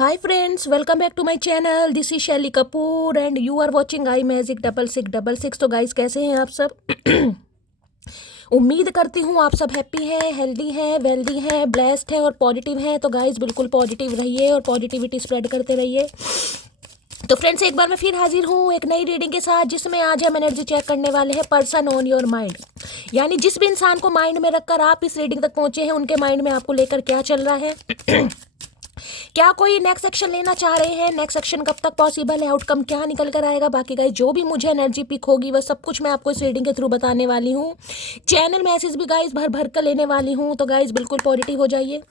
Hi friends, welcome back to my channel. This is Shelly Kapoor and you are watching I magic 6666। तो guys कैसे हैं आप सब? उम्मीद करती हूँ आप सब हैप्पी हैं, हेल्दी हैं, वेल्दी हैं, ब्लेस्ड हैं और पॉजिटिव हैं। तो गाइस बिल्कुल पॉजिटिव रहिए और पॉजिटिविटी स्प्रेड करते रहिए। तो फ्रेंड्स एक बार मैं फिर हाजिर हूँ एक नई रीडिंग के साथ, जिसमें आज हम एनर्जी चेक करने वाले हैं पर्सन ऑन योर माइंड। यानी जिस भी इंसान को माइंड में रखकर आप इस रीडिंग तक पहुंचे हैं, उनके माइंड में आपको लेकर क्या चल रहा है। क्या कोई नेक्स्ट एक्शन लेना चाह रहे हैं, नेक्स्ट एक्शन कब तक पॉसिबल है, आउटकम क्या निकल कर आएगा। बाकी गाइस जो भी मुझे एनर्जी पिक होगी वह सब कुछ मैं आपको इस रीडिंग के थ्रू बताने वाली हूँ। चैनल मैसेज भी गाइस भर भर कर लेने वाली हूँ। तो गाइस बिल्कुल पॉजिटिव हो जाइए।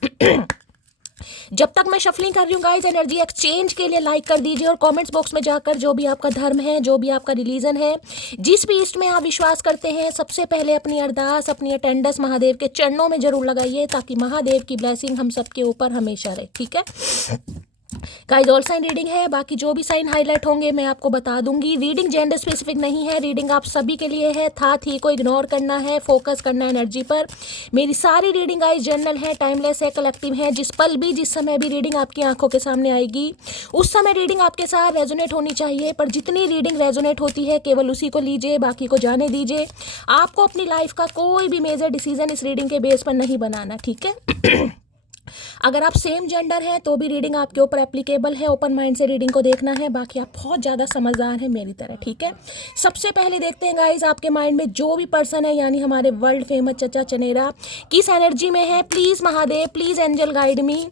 जब तक मैं शफलिंग कर रही हूँ गाइस, एनर्जी एक्सचेंज के लिए लाइक कर दीजिए और कमेंट्स बॉक्स में जाकर जो भी आपका धर्म है, जो भी आपका रिलीजन है, जिस भी इष्ट में आप विश्वास करते हैं, सबसे पहले अपनी अरदास, अपनी अटेंडेंस महादेव के चरणों में जरूर लगाइए, ताकि महादेव की ब्लेसिंग हम सबके ऊपर हमेशा रहे। ठीक है गाइस, ऑल साइन रीडिंग है। बाकी जो भी साइन हाईलाइट होंगे मैं आपको बता दूंगी। रीडिंग जेंडर स्पेसिफिक नहीं है, रीडिंग आप सभी के लिए है। था थी को इग्नोर करना है, फोकस करना है एनर्जी पर। मेरी सारी रीडिंग गाइस जनरल है, टाइमलेस है, कलेक्टिव है। जिस पल भी, जिस समय भी रीडिंग आपकी आंखों के सामने आएगी, उस समय रीडिंग आपके साथ रेजोनेट होनी चाहिए। पर जितनी रीडिंग रेजोनेट होती है केवल उसी को लीजिए, बाकी को जाने दीजिए। आपको अपनी लाइफ का कोई भी मेजर डिसीजन इस रीडिंग के बेस पर नहीं बनाना। ठीक है अगर आप सेम जेंडर हैं तो भी रीडिंग आपके ऊपर एप्लीकेबल है। ओपन माइंड से रीडिंग को देखना है। बाकी आप बहुत ज़्यादा समझदार हैं मेरी तरह। ठीक है, सबसे पहले देखते हैं गाइस आपके माइंड में जो भी पर्सन है, यानी हमारे वर्ल्ड फेमस चचा चनेरा किस एनर्जी में है। Please Mahadev, please angel guide me.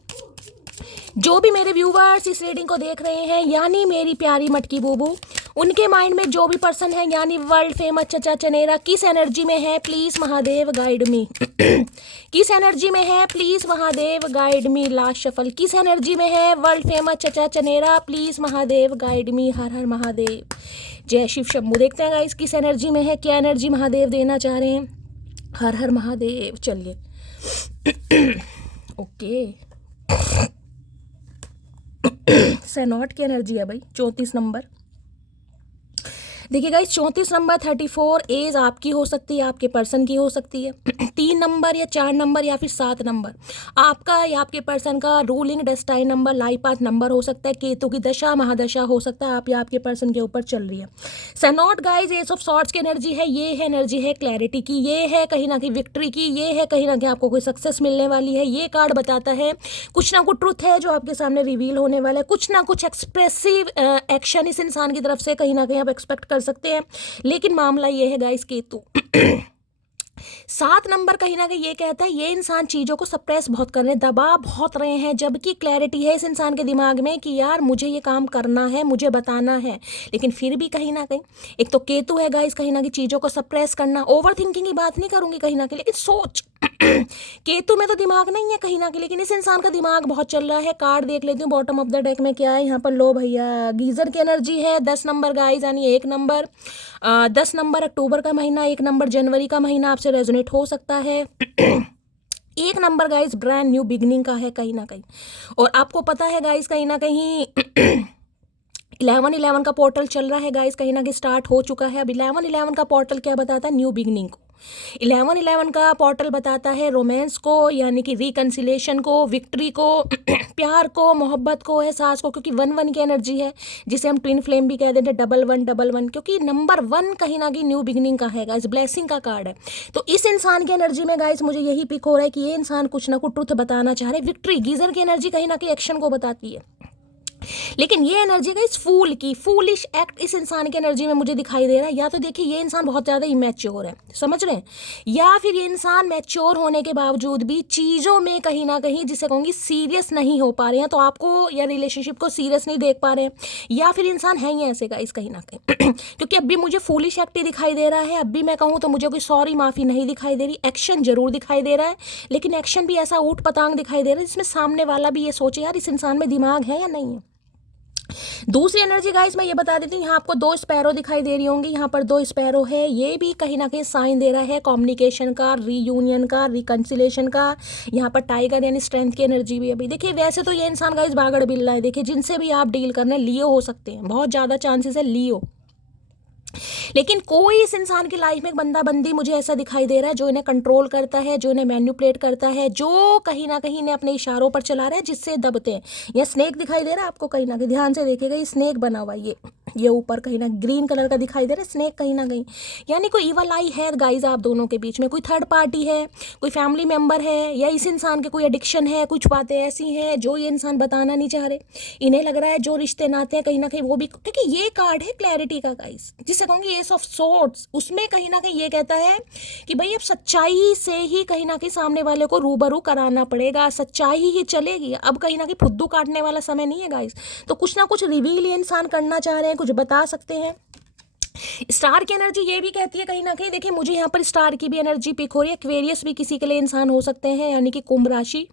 जो भी मेरे व्यूवर्स इस रीडिंग को देख रहे हैं, यानी मेरी प्यारी मटकी बूबू, उनके माइंड में जो भी पर्सन है, यानी वर्ल्ड फेमस चचा चनेरा किस एनर्जी में है, प्लीज महादेव गाइड मी। किस एनर्जी में है, please Mahadev guide me. Last shuffle, किस एनर्जी में है वर्ल्ड फेमस चचा चनेरा, प्लीज महादेव गाइड मी। हर हर महादेव, जय शिव शंभू। देखते हैं गाइस किस एनर्जी में है, क्या एनर्जी महादेव देना चाह रहे हैं। हर हर महादेव। चलिए ओके सैनॉट की एनर्जी है भाई, 34 नंबर। देखिए गाइस 34 नंबर 34 एज आपकी हो सकती है, आपके पर्सन की हो सकती है। 3 नंबर या 4 नंबर या फिर 7 नंबर आपका या आपके पर्सन का ruling destined number, life path number हो सकता है। केतु की दशा महादशा हो सकता है आप या आपके पर्सन के ऊपर चल रही है। सैनॉट गाइस एस ऑफ सॉर्ट्स की एनर्जी है। ये है एनर्जी है क्लैरिटी की, ये है कहीं ना कहीं विक्ट्री की, ये है कहीं ना कहीं आपको कोई सक्सेस मिलने वाली है। ये कार्ड बताता है कुछ ना कुछ ट्रुथ है जो आपके सामने रिवील होने वाला है। कुछ ना कुछ एक्सप्रेसिव एक्शन इस इंसान की तरफ से कहीं ना कहीं आप एक्सपेक्ट कर सकते हैं। लेकिन मामला ये है गाइस केतु 7 नंबर कहीं ना कहीं ये कहता है ये इंसान चीज़ों को सप्रेस बहुत कर रहे हैं, दबा बहुत रहे हैं, जबकि क्लैरिटी है इस इंसान के दिमाग में कि यार मुझे ये काम करना है, मुझे बताना है। लेकिन फिर भी कहीं ना कहीं एक तो केतु है गाइस, कहीं ना कहीं चीज़ों को सप्रेस करना। ओवर थिंकिंग की बात नहीं करूंगी कहीं ना कहीं, लेकिन सोच केतु में तो दिमाग नहीं है कहीं ना कहीं, लेकिन इस इंसान का दिमाग बहुत चल रहा है। कार्ड देख लेती हूँ बॉटम ऑफ द डेक में क्या है। यहाँ पर लो भैया, गीजर की एनर्जी है। 10 नंबर गाइस, यानी 1 नंबर 10 नंबर अक्टूबर का महीना, 1 नंबर जनवरी का महीना आपसे रेजोनेट हो सकता है। 1 number guys brand new beginning का है कहीं ना कहीं। और आपको पता है गाइस कहीं ना कहीं 11-11 का पोर्टल चल रहा है गाइस, कहीं ना कहीं स्टार्ट हो चुका है। अब 11-11 का पोर्टल क्या बताता है, न्यू बिगनिंग को। 11-11 का पोर्टल बताता है रोमांस को, यानी कि रिकन्सिलेशन को, विक्ट्री को, प्यार को, मोहब्बत को, एहसास को। क्योंकि 1-1 की एनर्जी है, जिसे हम ट्विन फ्लेम भी कह देते हैं, 11-11, क्योंकि नंबर 1 कहीं ना कहीं न्यू बिगनिंग का है गाइस, ब्लेसिंग का कार्ड है। तो इस इंसान की एनर्जी में गाइस मुझे यही पिक हो रहा है कि ये इंसान कुछ ना कुछ ट्रुथ बताना चाह रहे हैं। विक्ट्री, गीजर की एनर्जी कहीं ना कहीं एक्शन को बताती है। लेकिन ये एनर्जी का इस फूल की, फूलिश एक्ट इस इंसान की एनर्जी में मुझे दिखाई दे रहा है। या तो देखिए ये इंसान बहुत ज़्यादा इमेच्योर है, समझ रहे हैं, या फिर ये इंसान मैच्योर होने के बावजूद भी चीज़ों में कहीं ना कहीं, जिसे कहूँगी, सीरियस नहीं हो पा रहे हैं। तो आपको या रिलेशनशिप को सीरियस नहीं देख पा रहे हैं, या फिर इंसान है ही ऐसे का इस कहीं ना कहीं क्योंकि अब भी मुझे फूलिश एक्ट ही दिखाई दे रहा है। अब भी मैं कहूँ तो मुझे कोई सॉरी माफ़ी नहीं दिखाई दे रही। एक्शन जरूर दिखाई दे रहा है, लेकिन एक्शन भी ऐसा ऊट पटांग दिखाई दे रहा है जिसमें सामने वाला भी ये सोचे यार इस इंसान में दिमाग है या नहीं है। दूसरी एनर्जी गाइस मैं ये बता देती हूँ, यहाँ आपको 2 स्पैरो दिखाई दे रही होंगी। यहाँ पर 2 स्पैरो है, ये भी कहीं ना कहीं साइन दे रहा है कम्युनिकेशन का, रीयूनियन का, रिकन्सिलेशन का। यहाँ पर टाइगर यानी स्ट्रेंथ की एनर्जी भी है भाई। देखिए वैसे तो ये इंसान गाइस भागड़ बिल्ला है। देखिए जिनसे भी आप डील करना है, लियो हो सकते हैं, बहुत ज़्यादा चांसेस है लियो। लेकिन कोई इस इंसान की लाइफ में एक बंदा बंदी मुझे ऐसा दिखाई दे रहा है जो इन्हें कंट्रोल करता है, जो इन्हें मैन्युपुलेट करता है, जो कहीं ना कहीं इन्हें अपने इशारों पर चला रहा है, जिससे दबते हैं। यह स्नेक दिखाई दे रहा है आपको, कहीं ना कहीं ध्यान से देखिएगा, ये स्नेक बना हुआ है, ये ऊपर कहीं ना ग्रीन कलर का दिखाई दे रहा है स्नेक कहीं ना कहीं, यानी कोई इवल आई है गाइज आप दोनों के बीच में। कोई थर्ड पार्टी है, कोई फैमिली मेंबर है, या इस इंसान के कोई एडिक्शन है, कुछ बातें ऐसी हैं जो ये इंसान बताना नहीं चाह रहे। इन्हें लग रहा है जो रिश्ते नाते हैं कहीं ना कहीं वो भी, क्योंकि ये कार्ड है क्लैरिटी का गाइज, जिसे कहूँगी एस ऑफ सोर्ड्स, उसमें कहीं ना कहीं ये कहता है कि भाई अब सच्चाई से ही कहीं ना कहीं सामने वाले को रूबरू कराना पड़ेगा, सच्चाई ही चलेगी, अब कहीं ना कहीं फुद्दू काटने वाला समय नहीं है गाइज। तो कुछ ना कुछ रिवील ये इंसान करना चाह रहे हैं, कुछ बता सकते हैं। स्टार की एनर्जी ये भी कहती है कहीं ना कहीं, देखिए मुझे यहाँ पर स्टार की भी एनर्जी पिक हो रही है। एक्वेरियस भी किसी के लिए इंसान हो सकते हैं, यानी कि कुंभ राशि।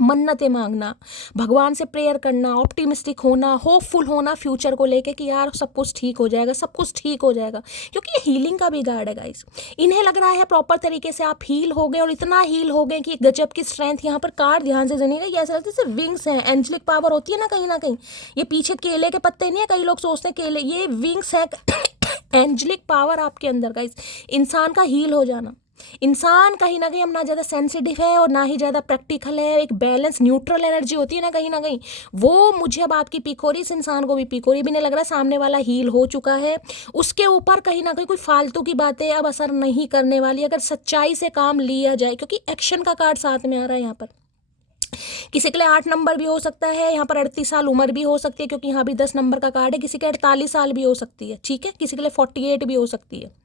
मन्नतें मांगना, भगवान से प्रेयर करना, ऑप्टिमिस्टिक होना, होपफुल होना फ्यूचर को लेके कि यार सब कुछ ठीक हो जाएगा, सब कुछ ठीक हो जाएगा, क्योंकि ये हीलिंग का भी गार्ड है गाइस। इन्हें लग रहा है प्रॉपर तरीके से आप हील हो गए, और इतना हील हो गए कि गजब की स्ट्रेंथ। यहाँ पर कार्ड ध्यान से सुनिएगा, ये ऐसा लगता है जैसे विंग्स हैं, एंजेलिक पावर होती है ना कहीं। ये पीछे केले के पत्ते नहीं है, कई लोग सोचते हैं केले, ये विंग्स है एंजेलिक पावर आपके अंदर गाइस। इंसान का हील हो जाना, इंसान कहीं ना कहीं अब ना ज़्यादा सेंसिटिव है और ना ही ज़्यादा प्रैक्टिकल है, एक बैलेंस न्यूट्रल एनर्जी होती है ना कहीं ना कहीं, वो मुझे अब आपकी पिक हो रही, इस इंसान को भी पिक हो रही। भी नहीं लग रहा सामने वाला हील हो चुका है, उसके ऊपर कहीं ना कहीं कोई फालतू की बातें अब असर नहीं करने वाली अगर सच्चाई से काम लिया जाए, क्योंकि एक्शन का कार्ड साथ में आ रहा है यहाँ पर। किसी के लिए 8 नंबर भी हो सकता है, यहाँ पर 38 साल उम्र भी हो सकती है, क्योंकि यहाँ भी 10 नंबर का कार्ड है। किसी के 48 साल भी हो सकती है, ठीक है, किसी के लिए 48 भी हो सकती है।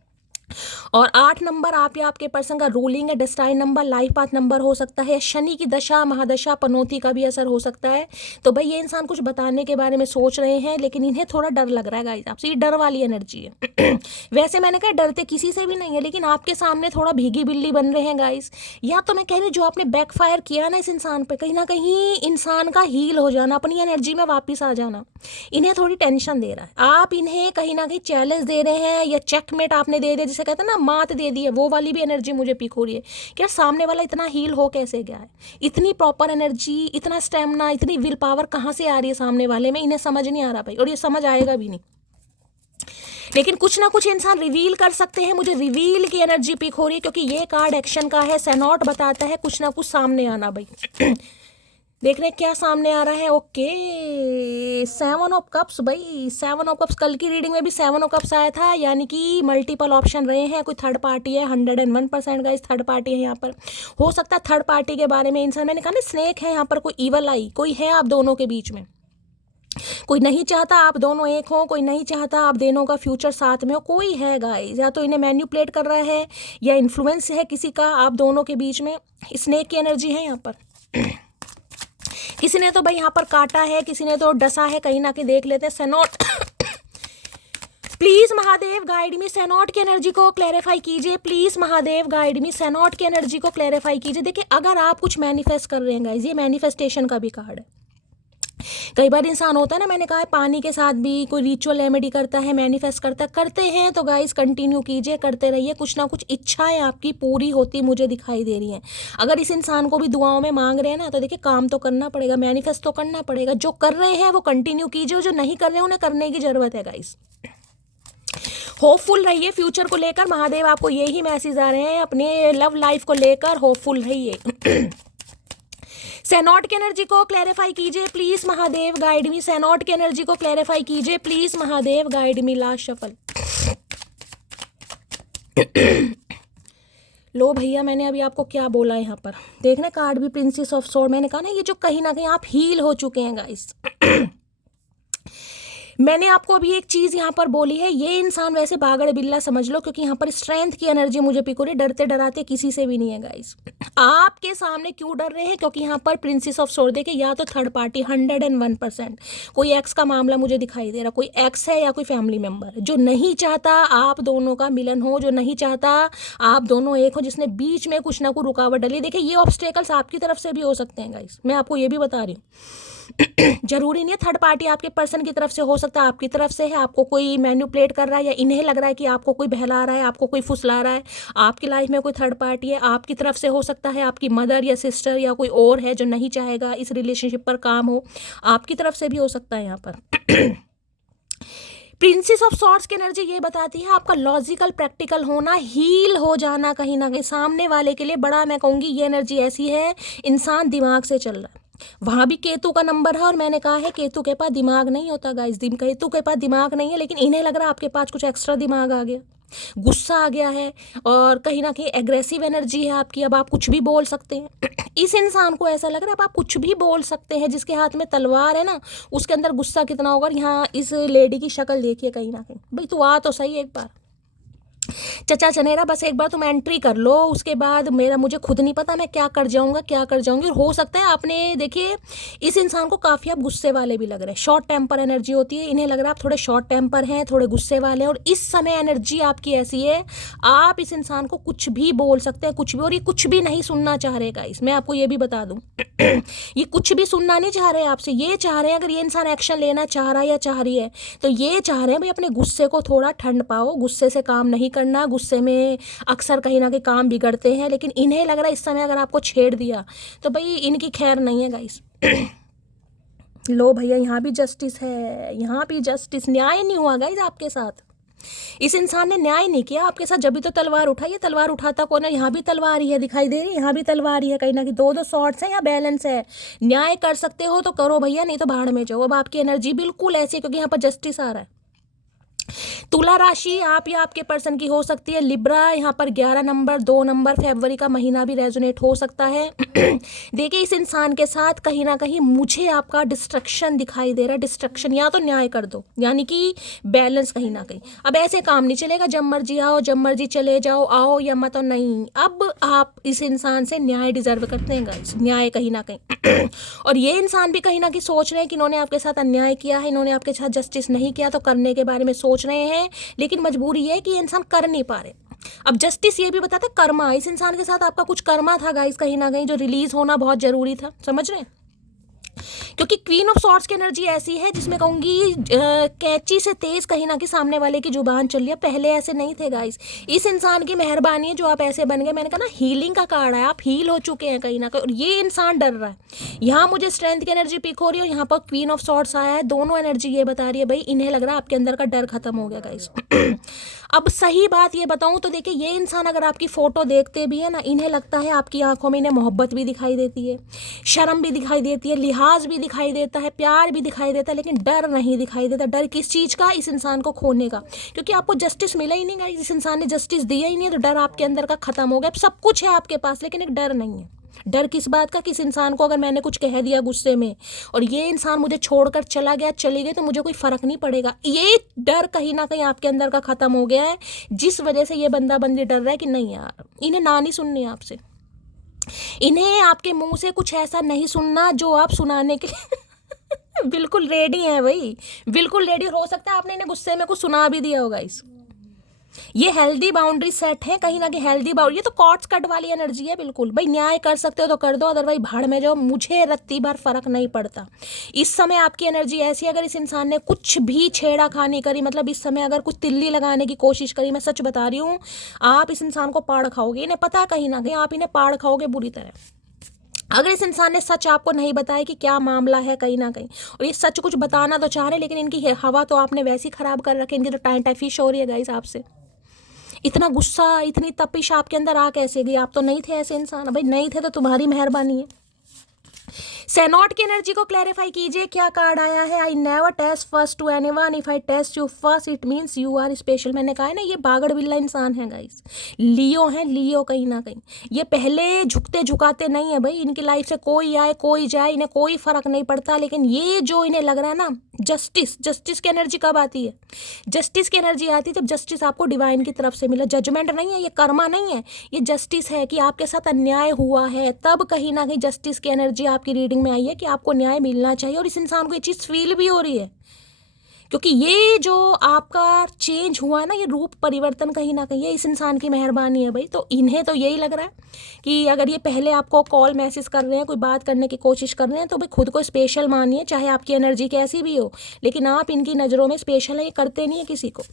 और 8 नंबर आप या आपके पर्सन का रूलिंग है, destined number, life path number हो सकता है, शनि की दशा महादशा पनौती का भी असर हो सकता है। तो भाई ये इंसान कुछ बताने के बारे में सोच रहे हैं, लेकिन इन्हें थोड़ा डर लग रहा है गाइस आपसे, ये डर वाली एनर्जी है। वैसे मैंने कहा डरते किसी से भी नहीं है, लेकिन आपके सामने थोड़ा भीगी बिल्ली बन रहे हैं गाइस। या तो मैं कह रही जो आपने बैकफायर किया ना इस इंसान पर, कहीं ना कहीं इंसान का हील हो जाना, अपनी एनर्जी में वापस आ जाना, इन्हें थोड़ी टेंशन दे रहा है। आप इन्हें कहीं ना कहीं चैलेंज दे रहे हैं, या चेकमेट आपने दे दिया, जिसे कहते हैं ना मात दे दी है, वो वाली भी एनर्जी मुझे पिक हो रही है कि यार सामने वाला इतना हील हो कैसे गया है, इतनी प्रॉपर एनर्जी, इतना स्टेमिना, इतनी विल पावर कहाँ से आ रही है सामने वाले में, इन्हें समझ नहीं आ रहा भाई, और ये समझ आएगा भी नहीं। लेकिन कुछ ना कुछ इंसान रिवील कर सकते हैं, मुझे रिवील की एनर्जी पिक हो रही है, क्योंकि ये कार्ड एक्शन का है, सेनॉट बताता है कुछ ना कुछ सामने आना भाई। देख रहे हैं क्या सामने आ रहा है। ओके, 7 ऑफ कप्स भाई, 7 ऑफ कप्स, कल की रीडिंग में भी 7 ऑफ कप्स आया था, यानी कि मल्टीपल ऑप्शन रहे हैं। कोई थर्ड पार्टी है, 101% गाइस थर्ड पार्टी है यहाँ पर। हो सकता है थर्ड पार्टी के बारे में इंसान, मैंने कहा ना स्नेक है यहाँ पर, कोई ईवल आई, कोई है आप दोनों के बीच में, कोई नहीं चाहता आप दोनों एक हो, कोई नहीं चाहता आप दोनों का फ्यूचर साथ में हो, कोई है गाइस, या तो इन्हें मैन्युपुलेट कर रहा है या इन्फ्लुएंस है किसी का आप दोनों के बीच में। स्नेक की एनर्जी है यहाँ पर। किसी ने तो भाई यहाँ पर काटा है, किसी ने तो डसा है, कहीं ना कहीं देख लेते हैं। सेनॉट प्लीज महादेव गाइड मी, सेनॉट की एनर्जी को क्लैरिफाई कीजिए प्लीज महादेव गाइड मी, सेनॉट की एनर्जी को क्लैरिफाई कीजिए। देखिए अगर आप कुछ मैनिफेस्ट कर रहे हैं गाइज, ये मैनिफेस्टेशन का भी कार्ड है। कई बार इंसान होता है ना, मैंने कहा है पानी के साथ भी कोई रिचुअल रेमेडी करता है, मैनिफेस्ट करते हैं, तो गाइस कंटिन्यू कीजिए, करते रहिए, कुछ ना कुछ इच्छाएं आपकी पूरी होती मुझे दिखाई दे रही हैं। अगर इस इंसान को भी दुआओं में मांग रहे हैं ना, तो देखिए काम तो करना पड़ेगा, मैनिफेस्ट तो करना पड़ेगा। जो कर रहे हैं वो कंटिन्यू कीजिए, जो नहीं कर रहे हैं उन्हें करने की जरूरत है गाइस। होपफुल रहिए फ्यूचर को लेकर, महादेव आपको यही मैसेज आ रहे हैं, अपने लव लाइफ को लेकर होपफुल रहिए। सेनॉट की एनर्जी को क्लैरिफाई कीजिए प्लीज महादेव गाइड मी, सेनॉट की एनर्जी को क्लैरिफाई कीजिए please Mahadev guide me. Last shuffle. लो भैया मैंने अभी आपको क्या बोला यहाँ पर, देखना कार्ड भी प्रिंसेस ऑफ सोर्ड, मैंने कहा ना ये जो कहीं ना कहीं आप हील हो चुके हैं गाइस। मैंने आपको अभी एक चीज़ यहाँ पर बोली है, ये इंसान वैसे बागड़ बिल्ला समझ लो, क्योंकि यहाँ पर स्ट्रेंथ की एनर्जी मुझे पिक हो रही है, डरते डराते किसी से भी नहीं है गाइस। आपके सामने क्यों डर रहे हैं, क्योंकि यहाँ पर प्रिंसेस ऑफ सोर्ड देखे, या तो थर्ड पार्टी 101%, कोई एक्स का मामला मुझे दिखाई दे रहा, कोई एक्स है या कोई फैमिली मेम्बर जो नहीं चाहता आप दोनों का मिलन हो, जो नहीं चाहता आप दोनों एक हो, जिसने बीच में कुछ ना कुछ रुकावट डाली। देखिए ये ऑब्स्टेकल्स आपकी तरफ से भी हो सकते हैं गाइस, मैं आपको ये भी बता रही हूँ। जरूरी नहीं है थर्ड पार्टी आपके पर्सन की तरफ से, हो सकता है आपकी तरफ से है, आपको कोई मैन्युपुलेट कर रहा है, या इन्हें लग रहा है कि आपको कोई बहला रहा है, आपको कोई फुसला रहा है, आपकी लाइफ में कोई थर्ड पार्टी है, आपकी तरफ से हो सकता है, आपकी मदर या सिस्टर या कोई और है जो नहीं चाहेगा इस रिलेशनशिप पर काम हो, आपकी तरफ से भी हो सकता है यहाँ पर। प्रिंसेस ऑफ सॉर्ड्स की एनर्जी ये बताती है आपका लॉजिकल प्रैक्टिकल होना, हील हो जाना कहीं ना कहीं सामने वाले के लिए। बड़ा मैं कहूँगी ये एनर्जी ऐसी है, इंसान दिमाग से चल रहा है। वहाँ भी केतु का नंबर है और मैंने कहा है केतु के पास दिमाग नहीं होता गाइस, केतु के पास दिमाग नहीं है, लेकिन इन्हें लग रहा है आपके पास कुछ एक्स्ट्रा दिमाग आ गया, गुस्सा आ गया है और कहीं ना कहीं एग्रेसिव एनर्जी है आपकी। अब आप कुछ भी बोल सकते हैं। इस इंसान को ऐसा लग रहा है अब आप कुछ भी बोल सकते हैं। जिसके हाथ में तलवार है ना, उसके अंदर गुस्सा कितना होगा। यहाँ इस लेडी की शक्ल देखिए कहीं ना कहीं, भाई तू आ तो सही एक बार, चचा चनेरा बस एक बार तुम एंट्री कर लो, उसके बाद मुझे खुद नहीं पता मैं क्या कर जाऊंगा क्या कर जाऊंगी। और हो सकता है आपने देखिए इस इंसान को काफ़ी आप गुस्से वाले भी लग रहे हैं, शॉर्ट टेम्पर एनर्जी होती है, इन्हें लग रहा है आप थोड़े शॉर्ट टेम्पर हैं, थोड़े गुस्से वाले हैं। और इस समय एनर्जी आपकी ऐसी है, आप इस इंसान को कुछ भी बोल सकते हैं, कुछ भी। और ये कुछ भी नहीं सुनना चाह रहे गाइस, मैं आपको ये भी बता दूं ये कुछ भी सुनना नहीं चाह रहे आपसे। ये चाह रहे हैं अगर ये इंसान एक्शन लेना चाह रहा है या चाह रही है तो ये चाह रहे हैं भाई अपने गुस्से को थोड़ा ठंड पाओ, गुस्से से काम नहीं करना। गुस्से में अक्सर कहीं ना कहीं काम बिगड़ते हैं, लेकिन इन्हें लग रहा है इस समय अगर आपको छेड़ दिया तो भाई इनकी खैर नहीं है गाइस। लो भैया यहाँ भी जस्टिस है, यहाँ भी जस्टिस, न्याय नहीं हुआ गाइस आपके साथ। इस इंसान ने न्याय नहीं किया आपके साथ, जब भी तो तलवार उठाई है। तलवार उठाता कौन है, यहाँ भी तलवार ही है, दिखाई दे रही है, यहाँ भी तलवार ही है, कहीं ना कहीं दो शॉट्स हैं या बैलेंस है। न्याय कर सकते हो तो करो भैया, नहीं तो भाड़ में जाओ। अब आपकी एनर्जी बिल्कुल ऐसी है क्योंकि यहाँ पर जस्टिस आ रहा है। तुला राशि आप या आपके पर्सन की हो सकती है लिब्रा, यहाँ पर 11 नंबर 2 नंबर फरवरी का महीना भी रेजोनेट हो सकता है। देखिए इस इंसान के साथ कहीं ना कहीं मुझे आपका डिस्ट्रक्शन दिखाई दे रहा है, डिस्ट्रक्शन। या तो न्याय कर दो, यानी कि बैलेंस कहीं ना कहीं। अब ऐसे काम नहीं चलेगा, जब मर्जी आओ जब मर्जी चले जाओ, आओ या मत, नहीं। अब आप इस इंसान से न्याय डिजर्व करते हैं गाइस, न्याय कहीं ना कहीं। और ये इंसान भी कहीं ना कहीं सोच रहे हैं कि इन्होंने आपके साथ अन्याय किया है, इन्होंने आपके साथ जस्टिस नहीं किया, तो करने के बारे में सोच रहे हैं, लेकिन मजबूरी है कि ये इंसान कर नहीं पा रहे। अब जस्टिस ये भी बताते कर्मा, इस इंसान के साथ आपका कुछ कर्मा था गाइस कहीं ना कहीं, जो रिलीज होना बहुत जरूरी था, समझ रहे हैं। क्योंकि क्वीन ऑफ सॉर्ड्स की एनर्जी ऐसी है जिसमें कहूंगी कैंची से तेज कहीं ना कहीं सामने वाले की जुबान चल रही है। पहले ऐसे नहीं थे गाइस, इस इंसान की मेहरबानी है जो आप ऐसे बन गए। मैंने कहा ना हीलिंग का कार्ड है, आप हील हो चुके हैं कहीं ना कहीं। और ये इंसान डर रहा है। यहाँ मुझे स्ट्रेंथ की एनर्जी पिक हो रही है और यहाँ पर क्वीन ऑफ सॉर्ड्स आया है। दोनों एनर्जी ये बता रही है भाई इन्हें लग रहा है आपके अंदर का डर खत्म हो गया गाइस। अब सही बात ये बताऊं तो देखिए ये इंसान अगर आपकी फोटो देखते भी है ना, इन्हें लगता है आपकी आंखों में इन्हें मोहब्बत भी दिखाई देती है, शर्म भी दिखाई देती है, लिहाज भी दिखाई देता है, प्यार भी दिखाई देता है, लेकिन डर नहीं दिखाई देता। डर किस चीज़ का, इस इंसान को खोने का, क्योंकि आपको जस्टिस मिला ही नहीं गाइस, इस इंसान ने जस्टिस दिया ही नहीं, तो डर आपके अंदर का खत्म हो गया। सब कुछ है आपके पास लेकिन एक डर नहीं है। डर किस बात का, किस इंसान को अगर मैंने कुछ कह दिया गुस्से में और ये इंसान मुझे छोड़कर चला गया चली गई तो मुझे कोई फर्क नहीं पड़ेगा। ये डर कहीं ना कहीं आपके अंदर का खत्म हो गया है, जिस वजह से ये बंदा बंदी डर रहा है कि नहीं यार इन्हें ना नहीं सुननी आपसे, इन्हें आपके मुंह से कुछ ऐसा नहीं सुनना जो आप सुनाने के लिए बिल्कुल रेडी है भाई, बिल्कुल रेडी। हो सकता है आपने इन्हें गुस्से में कुछ सुना भी दिया होगा। ये हेल्दी बाउंड्री सेट है कहीं ना कहीं, हेल्दी बाउंड्री। ये तो कॉर्ड्स कट वाली एनर्जी है बिल्कुल। भाई न्याय कर सकते हो तो कर दो, अदरवाइज भाड़ में जाओ, मुझे रत्ती भर फर्क नहीं पड़ता। इस समय आपकी एनर्जी ऐसी है, अगर इस इंसान ने कुछ भी छेड़ा खानी करी, मतलब इस समय अगर कुछ तिल्ली लगाने की कोशिश करी, मैं सच बता रही हूँ, आप इस इंसान को पाड़ खाओगे। इन्हें पता है कहीं ना कहीं आप इन्हें पाड़ खाओगे बुरी तरह। अगर इस इंसान ने सच आपको नहीं बताया कि क्या मामला है कहीं ना कहीं, और ये सच कुछ बताना तो चाह रहे लेकिन इनकी हवा तो आपने वैसी खराब कर रखी, इनकी तो टाइम फिश हो रही है गाइस आपसे। इतना गुस्सा इतनी तपिश आपके अंदर आ कैसे गई? आप तो नहीं थे ऐसे इंसान। भाई नहीं थे तो तुम्हारी मेहरबानी है। सेनॉट की एनर्जी को क्लैरिफाई कीजिए, क्या कार्ड आया है? I never test first to anyone, if I test you first it means you are special. मैंने कहा है ना ये बागड़ बिल्ला इंसान है गाइस, लियो है, लियो कहीं ना कहीं। ये पहले झुकते झुकाते नहीं है भाई, इनकी लाइफ से कोई आए कोई जाए इन्हें कोई फर्क नहीं पड़ता। लेकिन ये जो इन्हें लग रहा है ना जस्टिस, जस्टिस की एनर्जी कब आती है? जस्टिस की एनर्जी आती है जब जस्टिस आपको डिवाइन की तरफ से मिला। जजमेंट नहीं है, ये कर्मा नहीं है, ये जस्टिस है कि आपके साथ अन्याय हुआ है, तब कहीं ना कहीं जस्टिस की एनर्जी आपकी रीडिंग में आई है कि आपको न्याय मिलना चाहिए। और इस इंसान को ये चीज़ फील भी हो रही है, क्योंकि ये जो आपका चेंज हुआ है ना, ये रूप परिवर्तन कहीं ना कहीं ये इस इंसान की मेहरबानी है भाई। तो इन्हें तो यही लग रहा है कि अगर ये पहले आपको कॉल मैसेज कर रहे हैं, कोई बात करने की कोशिश कर रहे हैं, तो भाई खुद को स्पेशल मानिए, चाहे आपकी एनर्जी कैसी भी हो, लेकिन आप इनकी नज़रों में स्पेशल है। ये करते नहीं है किसी को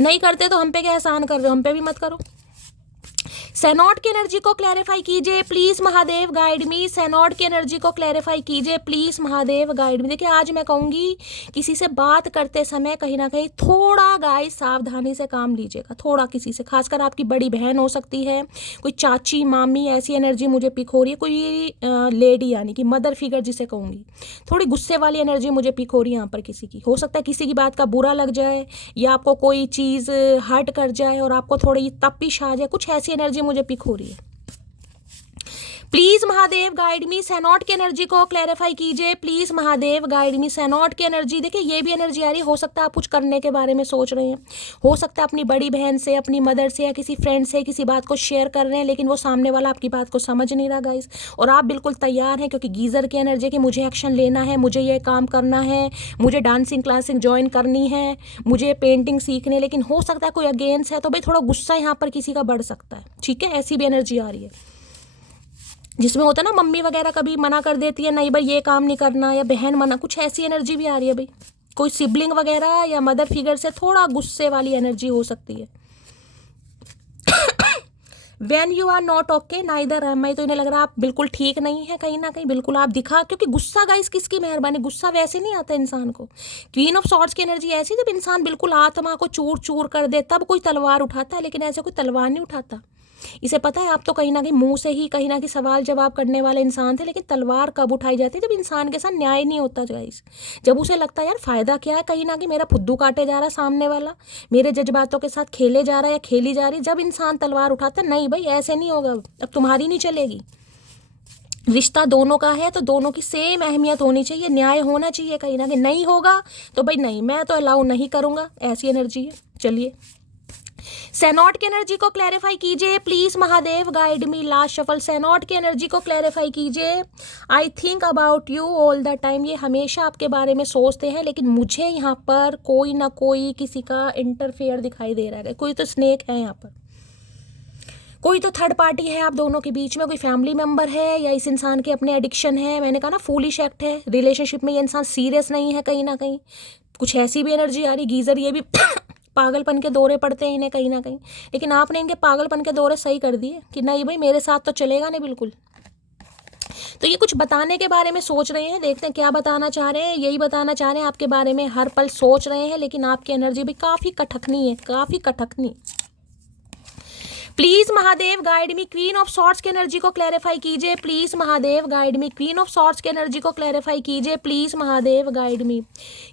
नहीं करते तो हम पे क्या एहसान कर रहे हो, हम पे भी मत करो। सैनॉड की एनर्जी को क्लैरिफाई कीजिए प्लीज महादेव गाइड मी। सैनॉड की एनर्जी को क्लैरिफाई कीजिए प्लीज महादेव गाइड मी। देखिए आज मैं कहूंगी किसी से बात करते समय कहीं ना कहीं थोड़ा गाइस सावधानी से काम लीजिएगा, थोड़ा किसी से, खासकर आपकी बड़ी बहन हो सकती है, कोई चाची मामी, ऐसी एनर्जी मुझे पिक हो रही है, कोई लेडी यानी कि मदर फिगर जिसे कहूंगी, थोड़ी गुस्से वाली एनर्जी मुझे पिक हो रही है यहाँ पर किसी की। हो सकता है किसी की बात का बुरा लग जाए या आपको कोई चीज़ हर्ट कर जाए और आपको थोड़ी तपिश आ जाए, कुछ ऐसी एनर्जी मुझे पिक हो रही है। Please Mahadev guide me. सैनॉड की एनर्जी को क्लैरिफाई कीजिए प्लीज महादेव गाइड मी। सैनॉड की एनर्जी, देखिए ये भी एनर्जी आ रही है, हो सकता है आप कुछ करने के बारे में सोच रहे हैं, हो सकता है अपनी बड़ी बहन से, अपनी मदर से या किसी फ्रेंड से किसी बात को शेयर कर रहे हैं, लेकिन वो सामने वाला आपकी बात को समझ नहीं रहा गाइस, और आप बिल्कुल तैयार हैं क्योंकि गीजर की एनर्जी कि मुझे एक्शन लेना है, मुझे ये काम करना है, मुझे डांसिंग क्लासिंग ज्वाइन करनी है, मुझे पेंटिंग सीखनी है, लेकिन हो सकता है कोई अगेंस्ट है, तो भाई थोड़ा गुस्सा यहाँ पर किसी का बढ़ सकता है। ठीक है, ऐसी भी एनर्जी आ रही है जिसमें होता है ना मम्मी वगैरह कभी मना कर देती है, नहीं भाई ये काम नहीं करना, या बहन मना, कुछ ऐसी एनर्जी भी आ रही है भाई। कोई सिबलिंग वगैरह या मदर फिगर से थोड़ा गुस्से वाली एनर्जी हो सकती है। When you are not okay, neither am I, तो इन्हें लग रहा है आप बिल्कुल ठीक नहीं है कहीं ना कहीं, बिल्कुल आप दिखा, क्योंकि गुस्सा गाइस किसकी मेहरबानी, गुस्सा वैसे नहीं आता इंसान को। क्वीन ऑफ सॉर्ड्स की एनर्जी ऐसी जब इंसान बिल्कुल आत्मा को चूर चूर कर दे तब कोई तलवार उठाता है, लेकिन ऐसे कोई तलवार नहीं उठाता। इसे पता है आप तो कहीं ना कहीं मुंह से ही कहीं ना कहीं सवाल जवाब करने वाले इंसान थे, लेकिन तलवार कब उठाई जाती है, जब इंसान के साथ न्याय नहीं होता गाइस, जब उसे लगता है यार फायदा क्या है, कहीं ना कहीं मेरा फुद्दू काटे जा रहा है सामने वाला, मेरे जज्बातों के साथ खेले जा रहा है या खेली जा रही है, जब इंसान तलवार उठाता है, नहीं भाई ऐसे नहीं होगा, अब तुम्हारी नहीं चलेगी, रिश्ता दोनों का है तो दोनों की सेम अहमियत होनी चाहिए, न्याय होना चाहिए, कहीं ना कहीं नहीं होगा तो भाई नहीं, मैं तो अलाउ नहीं करूंगा, ऐसी एनर्जी है। चलिए सैनॉड की एनर्जी को क्लैरिफाई कीजिए please Mahadev guide me. Last shuffle, सैनॉड की एनर्जी को क्लैरिफाई कीजिए। I think about you all the time, ये हमेशा आपके बारे में सोचते हैं, लेकिन मुझे यहाँ पर कोई ना कोई किसी का इंटरफेयर दिखाई दे रहा है, कोई तो स्नेक है यहाँ पर, कोई तो थर्ड पार्टी है आप दोनों के बीच में, कोई फैमिली मेंबर है या इस इंसान के अपने एडिक्शन है, मैंने कहा ना फूलिश एक्ट है, रिलेशनशिप में ये इंसान सीरियस नहीं है कहीं ना कहीं, कुछ ऐसी भी एनर्जी आ रही। गीजर ये भी पागलपन के दौरे पड़ते हैं इन्हें कहीं ना कहीं, लेकिन आपने इनके पागलपन के दौरे सही कर दिए कि नहीं भाई मेरे साथ तो चलेगा नहीं बिल्कुल। तो ये कुछ बताने के बारे में सोच रहे हैं, देखते हैं क्या बताना चाह रहे हैं। यही बताना चाह रहे हैं आपके बारे में, हर पल सोच रहे हैं, लेकिन आपकी एनर्जी भी काफ़ी कठखनी है, काफ़ी कठखनी। Please Mahadev guide me. Queen of swords की एनर्जी को क्लैरिफाई कीजिए please Mahadev guide me. Queen of swords की एनर्जी को क्लैरिफाई कीजिए please Mahadev guide me.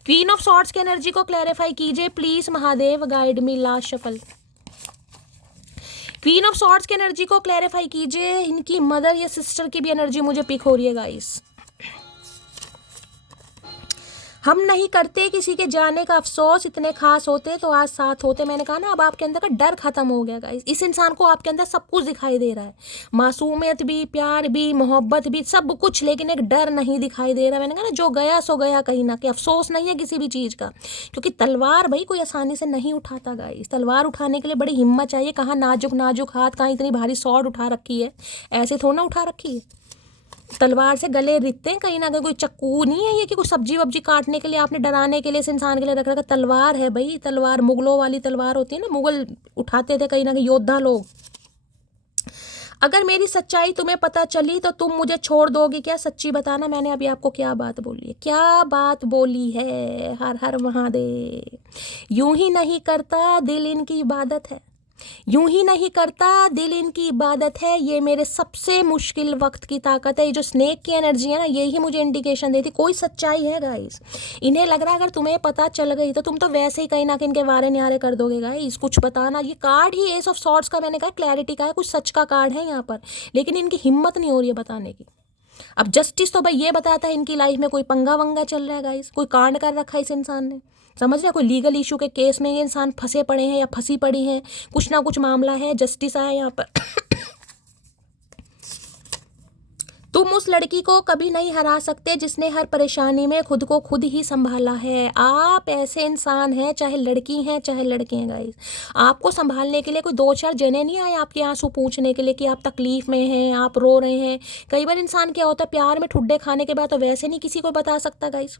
Queen of swords की एनर्जी को क्लैरिफाई कीजिए please Mahadev guide me. Last shuffle, queen of swords की एनर्जी को क्लैरिफाई कीजिए। इनकी मदर या सिस्टर की भी एनर्जी मुझे पिक हो रही है गाइस। हम नहीं करते किसी के जाने का अफसोस, इतने खास होते तो आज साथ होते। मैंने कहा ना अब आपके अंदर का डर खत्म हो गया गाइस, इस इंसान को आपके अंदर सब कुछ दिखाई दे रहा है, मासूमियत भी, प्यार भी, मोहब्बत भी, सब कुछ, लेकिन एक डर नहीं दिखाई दे रहा। मैंने कहा ना जो गया सो गया, कहीं ना कहीं अफसोस नहीं है किसी भी चीज़ का, क्योंकि तलवार भाई कोई आसानी से नहीं उठाता गाइस, तलवार उठाने के लिए बड़ी हिम्मत चाहिए। कहाँ नाजुक नाजुक हाथ, कहाँ इतनी भारी सॉर्ड उठा रखी है, ऐसे थोड़ा ना उठा रखी है, तलवार से गले रितते हैं कहीं ना कहीं, कोई चक्कू नहीं है ये कि कुछ सब्जी वब्जी काटने के लिए आपने डराने के लिए इस इंसान के लिए रख रखा। तलवार है भाई, तलवार मुगलों वाली तलवार होती है ना, मुगल उठाते थे कहीं ना कहीं, योद्धा लोग। अगर मेरी सच्चाई तुम्हें पता चली तो तुम मुझे छोड़ दोगे क्या? सच्ची बताना, मैंने अभी आपको क्या बात बोली है, क्या बात बोली है। हर हर महादेव। यूं ही नहीं करता दिल इनकी इबादत है, यूं ही नहीं करता दिल इनकी इबादत है, ये मेरे सबसे मुश्किल वक्त की ताकत है। ये जो स्नेक की एनर्जी है ना, यही मुझे इंडिकेशन देती कोई सच्चाई है गाइस। इन्हें लग रहा है अगर तुम्हें पता चल गई तो तुम तो वैसे ही कहीं ना कहीं इनके वारे न्यारे कर दोगे गाइस। कुछ बताना, ये card he S of swords का, मैंने कहा क्लैरिटी का है, कुछ सच का कार्ड है यहाँ पर, लेकिन इनकी हिम्मत नहीं हो रही है बताने की। अब जस्टिस तो भाई ये बताता है इनकी लाइफ में कोई पंगा वंगा चल रहा है गाइस, कोई कांड कर रखा है इस इंसान ने, समझ रहे, कोई लीगल इशू के केस में ये इंसान फंसे पड़े हैं या फंसी पड़ी हैं, कुछ ना कुछ मामला है, जस्टिस आया यहाँ पर। तुम उस लड़की को कभी नहीं हरा सकते जिसने हर परेशानी में खुद को खुद ही संभाला है। आप ऐसे इंसान हैं, चाहे लड़की हैं चाहे लड़के हैं गाइस, आपको संभालने के लिए कोई दो चार जने नहीं आए आपके आंसू पूछने के लिए कि आप तकलीफ में हैं, आप रो रहे हैं। कई बार इंसान क्या होता है, प्यार में ठुड्डे खाने के बाद तो वैसे नहीं किसी को बता सकता गाइस,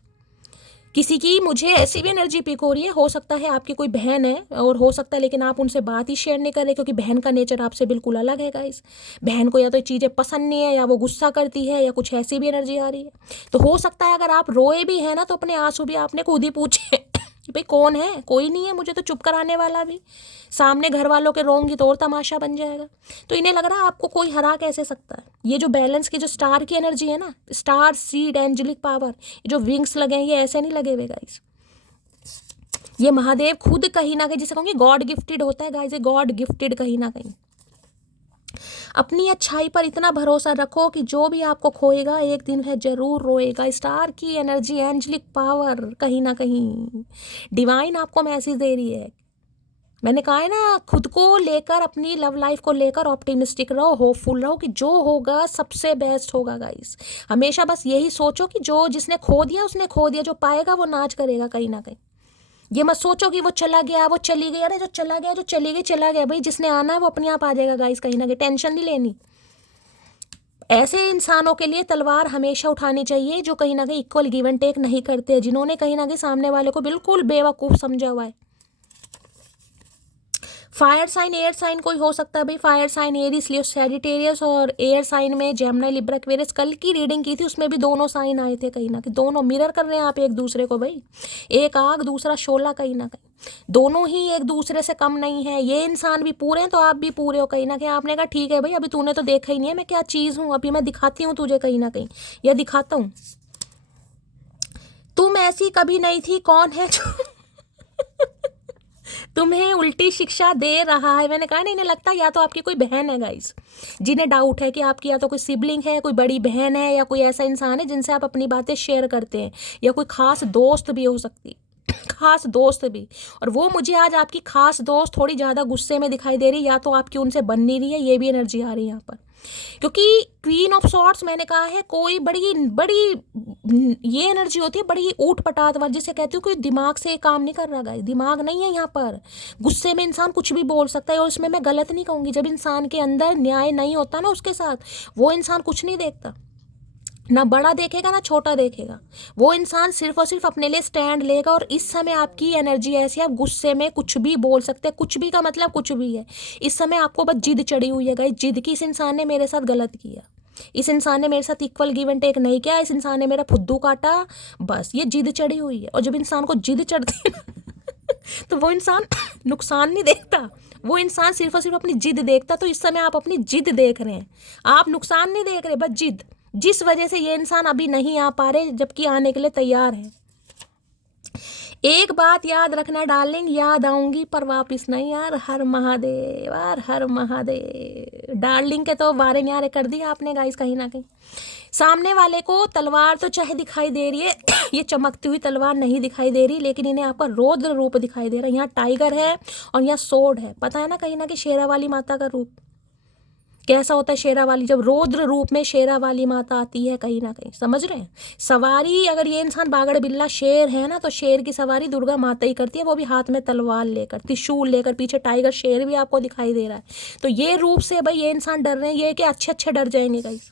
किसी की मुझे ऐसी भी एनर्जी पिक हो रही है, हो सकता है आपकी कोई बहन है और हो सकता है लेकिन आप उनसे बात ही शेयर नहीं कर रहे क्योंकि बहन का नेचर आपसे बिल्कुल अलग है गाइस। बहन को या तो चीज़ें पसंद नहीं है या वो गुस्सा करती है या कुछ ऐसी भी एनर्जी आ रही है। तो हो सकता है अगर आप रोए भी हैं ना तो अपने आंसू भी आपने खुद ही पूछे कि भाई कौन है, कोई नहीं है मुझे तो चुप कराने वाला भी। सामने घर वालों के रोंगी तो और तमाशा बन जाएगा। तो इन्हें लग रहा है आपको कोई हरा कैसे सकता है। ये जो बैलेंस की जो स्टार की एनर्जी है ना, स्टार सीड एंजेलिक पावर, ये जो विंग्स लगे हैं ये ऐसे नहीं लगे हुए गाइस। ये महादेव खुद कहीं ना कहीं, जिसे कहूँगी गॉड गिफ्टेड होता है गाइस, ये गॉड गिफ्टेड कहीं ना कहीं। अपनी अच्छाई पर इतना भरोसा रखो कि जो भी आपको खोएगा एक दिन वह जरूर रोएगा। स्टार की एनर्जी, एंजेलिक पावर, कहीं ना कहीं डिवाइन आपको मैसेज दे रही है। मैंने कहा है ना, खुद को लेकर, अपनी लव लाइफ को लेकर ऑप्टिमिस्टिक रहो, होपफुल रहो कि जो होगा सबसे बेस्ट होगा गाइस। हमेशा बस यही सोचो कि जो जिसने खो दिया उसने खो दिया, जो पाएगा वो नाच करेगा कहीं ना कहीं। ये मत सोचो कि वो चला गया, वो चली गई, अरे जो चला गया, जो चली गई चला गया भाई, जिसने आना है वो अपने आप आ जाएगा गाइस। कहीं ना कहीं टेंशन नहीं लेनी। ऐसे इंसानों के लिए तलवार हमेशा उठानी चाहिए जो कहीं ना कहीं इक्वल गिव एंड टेक नहीं करते, जिन्होंने कहीं ना कहीं सामने वाले को बिल्कुल बेवकूफ़ समझा हुआ है। फायर साइन, एयर साइन कोई हो सकता है भाई। फायर साइन एरीज, लियो, सैजिटेरियस, और एयर साइन में जेमिनी, लिब्रा, एक्वेरियस। कल की रीडिंग की थी उसमें भी दोनों साइन आए थे कहीं ना कहीं। दोनों मिरर कर रहे हैं आप एक दूसरे को भाई। एक आग दूसरा शोला, कहीं ना कहीं दोनों ही एक दूसरे से कम नहीं है। ये इंसान भी पूरे हैं तो आप भी पूरे हो कहीं ना कहीं। आपने कहा ठीक है भाई, अभी तूने तो देखा ही नहीं है मैं क्या चीज़ हूँ, अभी मैं दिखाती हूँ तुझे कहीं ना कहीं, या दिखाता हूँ। तुम ऐसी कभी नहीं थी, कौन है जो तुम्हें उल्टी शिक्षा दे रहा है। मैंने कहा नहीं, इन्हें लगता है या तो आपकी कोई बहन है गाइस, जिन्हें डाउट है कि आपकी या तो कोई सिबलिंग है, कोई बड़ी बहन है, या कोई ऐसा इंसान है जिनसे आप अपनी बातें शेयर करते हैं, या कोई खास दोस्त भी हो सकती खास दोस्त भी। और वो मुझे आज आपकी खास दोस्त थोड़ी ज़्यादा गुस्से में दिखाई दे रही, या तो आपकी उनसे बन नहीं रही है, ये भी एनर्जी आ रही है यहाँ पर। क्योंकि क्वीन ऑफ सॉर्ड्स मैंने कहा है कोई बड़ी बड़ी ये एनर्जी होती है, बड़ी ऊट पटात वाली, जिसे कहती हूँ कोई दिमाग से काम नहीं कर रहा गाइस। दिमाग नहीं है यहाँ पर। गुस्से में इंसान कुछ भी बोल सकता है, और इसमें मैं गलत नहीं कहूँगी। जब इंसान के अंदर न्याय नहीं होता ना उसके साथ, वो इंसान कुछ नहीं देखता, ना बड़ा देखेगा ना छोटा देखेगा। वो इंसान सिर्फ और सिर्फ अपने लिए स्टैंड लेगा। और इस समय आपकी एनर्जी ऐसी है, आप गुस्से में कुछ भी बोल सकते हैं। कुछ भी का मतलब कुछ भी है। इस समय आपको बस जिद चढ़ी हुई है गाइस, जिद की। इस इंसान ने मेरे साथ गलत किया, इस इंसान ने मेरे साथ इक्वल गिव एंड टेक नहीं किया, इस इंसान ने मेरा फुद्दू काटा, बस ये जिद चढ़ी हुई है। और जब इंसान को जिद चढ़ती है तो वो इंसान नुकसान नहीं देखता, वो इंसान सिर्फ और सिर्फ अपनी जिद देखता। तो इस समय आप अपनी जिद देख रहे हैं, आप नुकसान नहीं देख रहे, बस जिद, जिस वजह से ये इंसान अभी नहीं आ पा रहे जबकि आने के लिए तैयार है। एक बात याद रखना डार्लिंग, याद आऊंगी पर वापस नहीं यार। हर महादेव, यार हर महादेव। डार्लिंग के तो बारे न्यारे कर दिया आपने गाइस कहीं ना कहीं। सामने वाले को तलवार तो चाहे दिखाई दे रही है ये चमकती हुई तलवार नहीं दिखाई दे रही, लेकिन इन्हें आपका रौद्र रूप दिखाई दे रहा है। यहाँ टाइगर है और यहाँ सोड है। पता है ना कहीं ना कहीं शेरा वाली माता का रूप कैसा होता है। शेरा वाली, जब रौद्र रूप में शेरा वाली माता आती है कहीं ना कहीं, समझ रहे हैं। सवारी अगर ये इंसान बागड़ बिल्ला शेर है ना, तो शेर की सवारी दुर्गा माता ही करती है, वो भी हाथ में तलवार लेकर, त्रिशूल लेकर। पीछे टाइगर शेर भी आपको दिखाई दे रहा है। तो ये रूप से भाई ये इंसान डर रहे हैं, ये कि अच्छे अच्छे डर जाएंगे गाइस।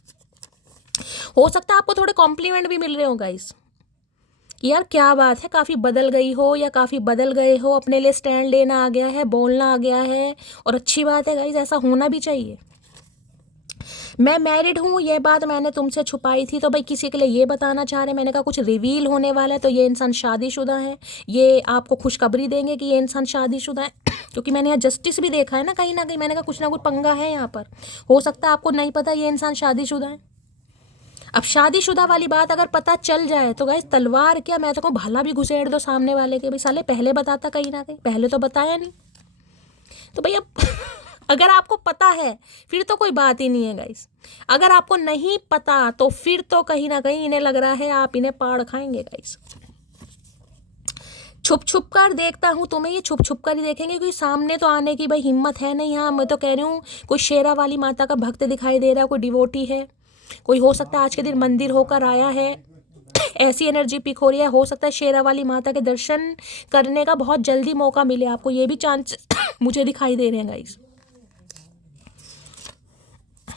हो सकता है आपको थोड़े कॉम्प्लीमेंट भी मिल रहे हो गाइस, यार क्या बात है, काफ़ी बदल गई हो या काफ़ी बदल गए हो, अपने लिए स्टैंड लेना आ गया है, बोलना आ गया है। और अच्छी बात है गाइस, ऐसा होना भी चाहिए। मैं मैरिड हूँ, ये बात मैंने तुमसे छुपाई थी, तो भाई किसी के लिए ये बताना चाह रहे हैं। मैंने कहा कुछ रिवील होने वाला है, तो ये इंसान शादीशुदा है। ये आपको खुशखबरी देंगे कि ये इंसान शादीशुदा है क्योंकि मैंने यहाँ जस्टिस भी देखा है ना कहीं ना कहीं। मैंने कहा कुछ ना कुछ पंगा है यहाँ पर। हो सकता है आपको नहीं पता ये इंसान शादीशुदा है। अब शादीशुदा वाली बात अगर पता चल जाए तो गाइस तलवार क्या, मैं तो कहूँ भला भी घुसेड़ दो सामने वाले के। भाई साले पहले बताता कहीं ना कहीं, पहले तो बताया नहीं। तो भाई अब अगर आपको पता है फिर तो कोई बात ही नहीं है गाइस। अगर आपको नहीं पता तो फिर तो कहीं ना कहीं इन्हें लग रहा है आप इन्हें पाड़ खाएंगे गाइस। छुप छुप कर देखता हूँ तुम्हें, ये छुप छुप कर ही देखेंगे क्योंकि सामने तो आने की भाई हिम्मत है नहीं। हाँ मैं तो कह रही हूँ कोई शेरा वाली माता का भक्त दिखाई दे रहा है, कोई डिवोटी है, कोई हो सकता है आज के दिन मंदिर होकर आया है, ऐसी एनर्जी पिक हो रही है। हो सकता है शेरा वाली माता के दर्शन करने का बहुत जल्दी मौका मिले आपको, ये भी चांस मुझे दिखाई दे रहे हैं गाइस।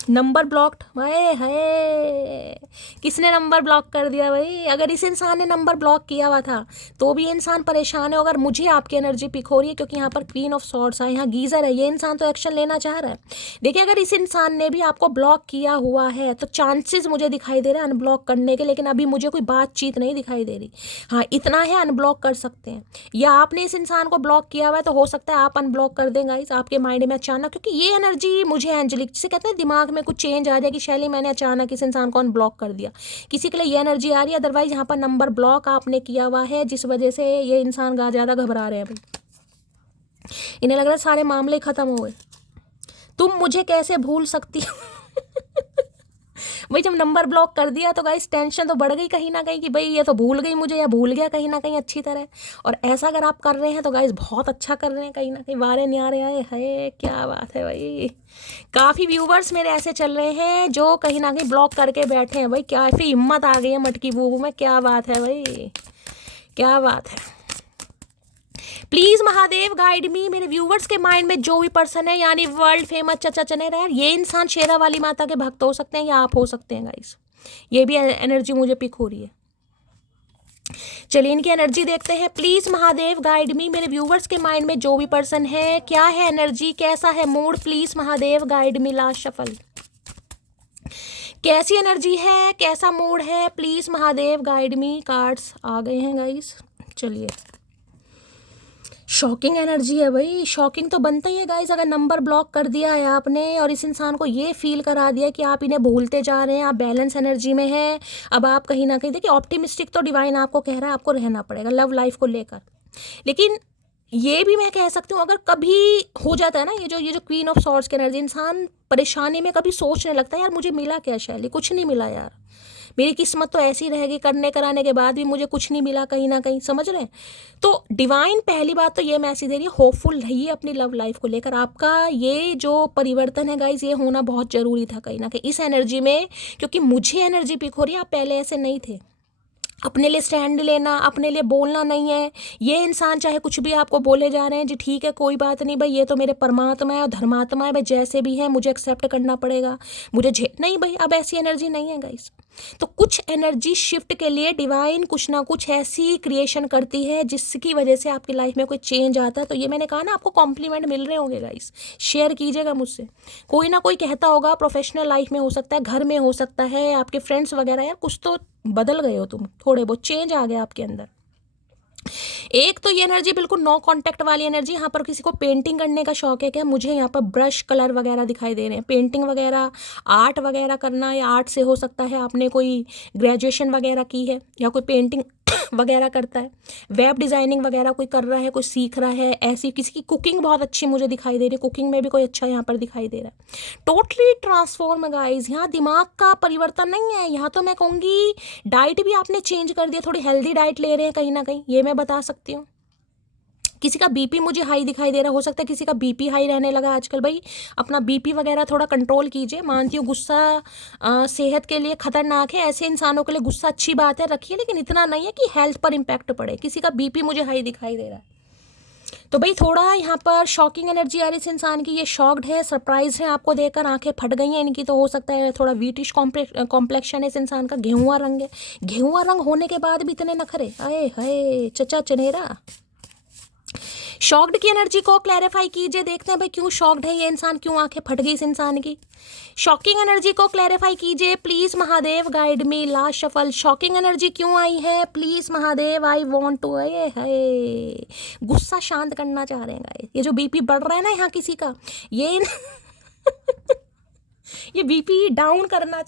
नंबर ब्लॉक्ड, हाय हाय, किसने नंबर ब्लॉक कर दिया भाई? अगर इस इंसान ने नंबर ब्लॉक किया हुआ था तो भी ये इंसान परेशान है। अगर मुझे आपकी एनर्जी पिक हो रही है, क्योंकि यहाँ पर क्वीन ऑफ सॉर्ड्स है, यहाँ गीजर है, ये इंसान तो एक्शन लेना चाह रहा है। देखिए, अगर इस इंसान ने भी आपको ब्लॉक किया हुआ है तो चांसेस मुझे दिखाई दे रहे हैं अनब्लॉक करने के, लेकिन अभी मुझे कोई बातचीत नहीं दिखाई दे रही। हाँ, इतना है, अनब्लॉक कर सकते हैं, या आपने इस इंसान को ब्लॉक किया हुआ है तो हो सकता है आप अनब्लॉक कर दें गाइस आपके माइंड में अचानक, क्योंकि ये एनर्जी मुझे एंजेलिक से कहते हैं दिमाग में कुछ चेंज आ जाए कि शैली मैंने अचानक इस इंसान को अनब्लॉक कर दिया, किसी के लिए ये एनर्जी आ रही है। अदरवाइज यहाँ पर नंबर ब्लॉक आपने किया हुआ है, जिस वजह से ये इंसान ज़्यादा घबरा रहे हैं भाई, इन्हें लग रहा है सारे मामले खत्म हो गए। तुम मुझे कैसे भूल सकती हो? भाई जब नंबर ब्लॉक कर दिया तो गाइस टेंशन तो बढ़ गई कहीं ना कहीं कि भाई ये तो भूल गई मुझे, या भूल गया कहीं ना कहीं अच्छी तरह। और ऐसा अगर आप कर रहे हैं तो गाइस बहुत अच्छा कर रहे हैं, कहीं ना कहीं वारे न्यारे आए है, क्या बात है भाई। काफ़ी व्यूवर्स मेरे ऐसे चल रहे हैं जो कहीं ना कहीं ब्लॉक करके बैठे हैं भाई, क्या फिर हिम्मत आ गई है मटकी बूबू में, क्या बात है भाई, क्या बात है। प्लीज महादेव गाइड मी, मेरे व्यूवर्स के माइंड में जो भी पर्सन है, यानी वर्ल्ड फेमस चचा चने रहे, ये इंसान शेरा वाली माता के भक्त हो सकते हैं या आप हो सकते हैं गाइस, ये भी एनर्जी मुझे पिक हो रही है। चलिए इनकी एनर्जी देखते हैं। प्लीज महादेव गाइड मी, मेरे व्यूवर्स के माइंड में जो भी पर्सन है, क्या है एनर्जी, कैसा है mood, please Mahadev guide me. Last shuffle, कैसी एनर्जी है, कैसा मूड है, please Mahadev guide me. Cards आ गए हैं गाइस, चलिए। शॉकिंग एनर्जी है भाई, शॉकिंग तो बनता ही है गाइस। अगर नंबर ब्लॉक कर दिया है आपने और इस इंसान को ये फील करा दिया कि आप इन्हें भूलते जा रहे हैं, आप बैलेंस एनर्जी में हैं, अब आप कहीं ना कहीं देखिए ऑप्टिमिस्टिक तो डिवाइन आपको कह रहा है आपको रहना पड़ेगा लव लाइफ को लेकर। लेकिन ये भी मैं कह सकती हूँ, अगर कभी हो जाता है ना ये जो क्वीन ऑफ सॉर्ड्स की एनर्जी, इंसान परेशानी में कभी सोचने लगता है यार मुझे मिला क्या शैली, कुछ नहीं मिला यार, मेरी किस्मत तो ऐसी रहेगी, करने कराने के बाद भी मुझे कुछ नहीं मिला कहीं ना कहीं, समझ रहे हैं। तो डिवाइन पहली बात तो ये मैसेज दे रही है, होपफुल रहिए अपनी लव लाइफ को लेकर। आपका ये जो परिवर्तन है गाइज, ये होना बहुत ज़रूरी था कहीं ना कहीं इस एनर्जी में, क्योंकि मुझे एनर्जी पिक हो रही है, आप पहले ऐसे नहीं थे। अपने लिए स्टैंड लेना, अपने लिए बोलना नहीं है। ये इंसान चाहे कुछ भी आपको बोले जा रहे हैं, जी ठीक है कोई बात नहीं भाई, ये तो मेरे परमात्मा है और धर्मात्मा है भाई, जैसे भी है मुझे एक्सेप्ट करना पड़ेगा, मुझे नहीं भाई, अब ऐसी एनर्जी नहीं है गाइस। तो कुछ एनर्जी शिफ्ट के लिए डिवाइन कुछ ना कुछ ऐसी क्रिएशन करती है जिसकी वजह से आपकी लाइफ में कोई चेंज आता है। तो ये मैंने कहा ना, आपको कॉम्प्लीमेंट मिल रहे होंगे गाइस, शेयर कीजिएगा मुझसे। कोई ना कोई कहता होगा, प्रोफेशनल लाइफ में हो सकता है, घर में हो सकता है, आपके फ्रेंड्स वगैरह, यार कुछ तो बदल गए हो तुम, थोड़े बहुत चेंज आ गया आपके अंदर। एक तो ये एनर्जी बिल्कुल नो कांटेक्ट वाली एनर्जी, यहाँ पर किसी को पेंटिंग करने का शौक है क्या, मुझे यहाँ पर ब्रश कलर वगैरह दिखाई दे रहे हैं, पेंटिंग वगैरह आर्ट वगैरह करना, या आर्ट से हो सकता है आपने कोई ग्रेजुएशन वगैरह की है या कोई पेंटिंग वगैरह करता है, वेब डिज़ाइनिंग वगैरह कोई कर रहा है, कोई सीख रहा है, ऐसी किसी की कुकिंग बहुत अच्छी मुझे दिखाई दे रही है, कुकिंग में भी कोई अच्छा यहाँ पर दिखाई दे रहा है। टोटली ट्रांसफॉर्म गाइज, यहाँ दिमाग का परिवर्तन नहीं है, यहाँ तो मैं कहूँगी डाइट भी आपने चेंज कर दिया, थोड़ी हेल्दी डाइट ले रहे हैं कहीं ना कहीं, ये मैं बता सकती हूँ। किसी का बीपी मुझे हाई दिखाई दे रहा, हो सकता है किसी का बीपी हाई रहने लगा आजकल। भाई अपना बीपी वगैरह थोड़ा कंट्रोल कीजिए, मानती हूँ गुस्सा सेहत के लिए खतरनाक है, ऐसे इंसानों के लिए गुस्सा अच्छी बात है रखिए, लेकिन इतना नहीं है कि हेल्थ पर इम्पैक्ट पड़े। किसी का बीपी मुझे हाई दिखाई दे रहा है, तो भाई थोड़ा यहाँ पर शॉकिंग एनर्जी आ रही है इस इंसान की, ये शॉक्ड है, सरप्राइज है, आपको देखकर आंखें फट गई हैं इनकी। तो हो सकता है थोड़ा वीटिश कॉम्प्लेक्शन है इस इंसान का, गेहुआ रंग है, गेहुआ रंग होने के बाद भी इतने नखरे, आए हाय चचा चनेरा। शॉक्ड की एनर्जी को क्लैरिफाई कीजिए, देखते हैं भाई क्यों शॉक्ड है ये इंसान, क्यों आंखें फट गई इस इंसान की। शॉकिंग एनर्जी को क्लैरिफाई कीजिए please Mahadev guide me. Last shuffle, shocking energy क्यों आई है please Mahadev, I want to. है गुस्सा शांत करना चाह रहे हैं, ये जो बीपी बढ़ रहा है ना यहाँ किसी का, ये ये बीपी डाउन करना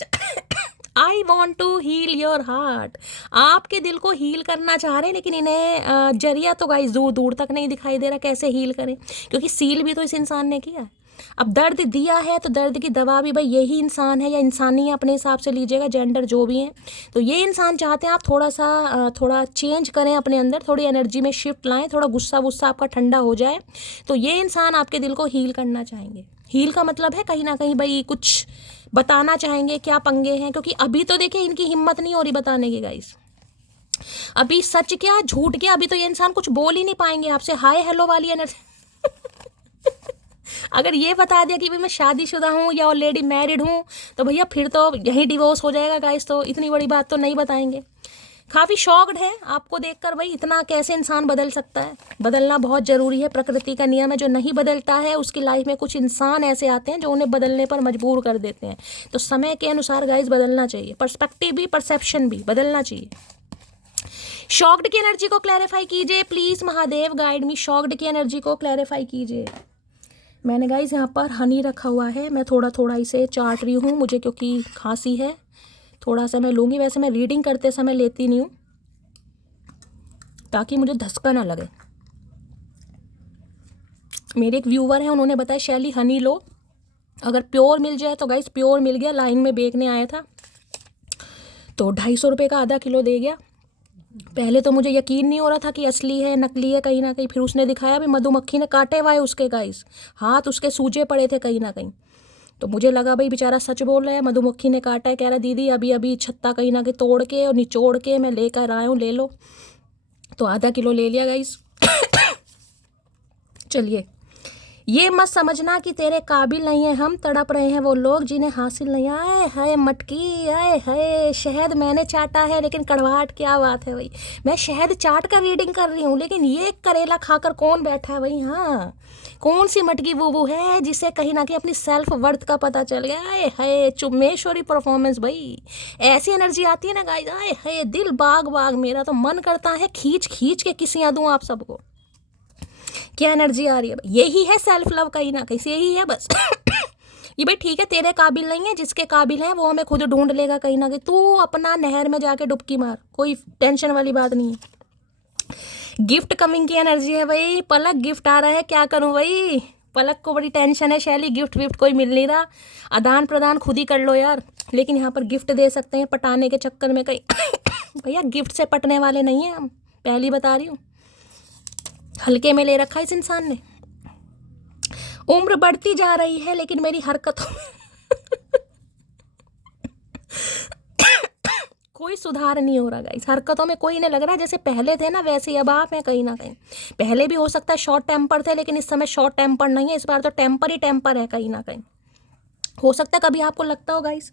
I want to heal your heart, आपके दिल को हील करना चाह रहे हैं, लेकिन इन्हें जरिया तो गाइस दूर दूर तक नहीं दिखाई दे रहा कैसे हील करें, क्योंकि सील भी तो इस इंसान ने किया। अब दर्द दिया है तो दर्द की दवा भी भाई यही इंसान है या इंसानी है, अपने हिसाब से लीजिएगा, जेंडर जो भी है। तो ये इंसान चाहते हैं आप थोड़ा चेंज करें अपने अंदर, थोड़ी एनर्जी में शिफ्ट लाएं, थोड़ा गुस्सा वुस्सा आपका ठंडा हो जाए। तो ये इंसान आपके दिल को हील करना चाहेंगे। हील का मतलब है कहीं ना कहीं भाई कुछ बताना चाहेंगे क्या पंगे हैं, क्योंकि अभी तो देखिए इनकी हिम्मत नहीं हो रही बताने की गाइस, अभी सच क्या झूठ क्या, अभी तो ये इंसान कुछ बोल ही नहीं पाएंगे आपसे। हाय हेलो वाली एनर्जी अगर ये बता दिया कि भाई मैं शादीशुदा हूँ या ऑलरेडी मैरिड हूँ तो भैया फिर तो यही डिवोर्स हो जाएगा गाइस, तो इतनी बड़ी बात तो नहीं बताएंगे। काफ़ी शॉक्ड है आपको देखकर, भाई इतना कैसे इंसान बदल सकता है। बदलना बहुत ज़रूरी है, प्रकृति का नियम है, जो नहीं बदलता है उसकी लाइफ में कुछ इंसान ऐसे आते हैं जो उन्हें बदलने पर मजबूर कर देते हैं। तो समय के अनुसार गाइस बदलना चाहिए, पर्सपेक्टिव भी परसेप्शन भी बदलना चाहिए। शॉक्ड की एनर्जी को क्लैरिफाई कीजिए please, Mahadev guide me. Shocked की एनर्जी को क्लैरिफाई कीजिए। मैंने गाइस यहाँ पर हनी रखा हुआ है, मैं थोड़ा थोड़ा इसे चाट रही हूँ, मुझे क्योंकि खांसी है थोड़ा सा मैं लूँगी। वैसे मैं रीडिंग करते समय लेती नहीं हूँ ताकि मुझे धक्का ना लगे। मेरे एक व्यूवर हैं, उन्होंने बताया शैली हनी लो, अगर प्योर मिल जाए तो गाइस प्योर मिल गया। लाइन में बेचने आया था तो 250 रुपये का आधा किलो दे गया। पहले तो मुझे यकीन नहीं हो रहा था कि असली है नकली है कहीं ना कहीं, फिर उसने दिखाया भी मधुमक्खी ने काटे हुआ है उसके गाइस, हाथ उसके सूजे पड़े थे कहीं ना कहीं। तो मुझे लगा भाई बेचारा सच बोल रहा है, मधुमक्खी ने काटा है। कह रहा दीदी अभी अभी छत्ता कहीं ना कहीं तोड़ के और निचोड़ के मैं लेकर आया हूँ, ले लो। तो आधा किलो ले लिया गाइस। चलिए, ये मत समझना कि तेरे काबिल नहीं है हम, तड़प रहे हैं वो लोग जिन्हें हासिल नहीं। आए हाय मटकी, आए हाय शहद मैंने चाटा है लेकिन कड़वाहट, क्या बात है भाई। मैं शहद चाट कर रीडिंग कर रही हूँ लेकिन ये करेला खाकर कौन बैठा है भाई। हाँ, कौन सी मटकी वो है जिसे कहीं ना कहीं अपनी सेल्फ वर्थ का पता चल गया। आए हाय चुम्मेश्वरी परफॉर्मेंस भाई, ऐसी एनर्जी आती है ना गाइस, आए हाय दिल बाग बाग, मेरा तो मन करता है खींच खींच के किसियाँ दूँ आप सबको। क्या एनर्जी आ रही है भाई, यही है सेल्फ लव कहीं ना कहीं से, यही है बस। ये भाई ठीक है तेरे काबिल नहीं है, जिसके काबिल है वो हमें खुद ढूंढ लेगा कहीं ना कहीं। तू अपना नहर में जाके डुबकी मार, कोई टेंशन वाली बात नहीं है। गिफ्ट कमिंग की एनर्जी है भाई, पलक गिफ्ट आ रहा है, क्या करूं भाई। पलक को बड़ी टेंशन है शैली, गिफ्ट विफ्ट कोई मिल नहीं रहा, आदान प्रदान खुद ही कर लो यार। लेकिन यहाँ पर गिफ्ट दे सकते हैं पटाने के चक्कर में कहीं। भैया गिफ्ट से पटने वाले नहीं हैं हम, पहली बता रही हूँ। हल्के में ले रखा है इस इंसान ने। उम्र बढ़ती जा रही है लेकिन मेरी हरकतों कोई सुधार नहीं हो रहा गाइस। हरकतों में कोई नहीं लग रहा, जैसे पहले थे ना वैसे ही अब आप हैं कहीं ना कहीं। पहले भी हो सकता है शॉर्ट टेम्पर थे लेकिन इस समय शॉर्ट टेम्पर नहीं है, इस बार तो टेम्पर ही टेम्पर है कहीं ना कहीं। हो सकता है कभी आपको लगता हो गाइस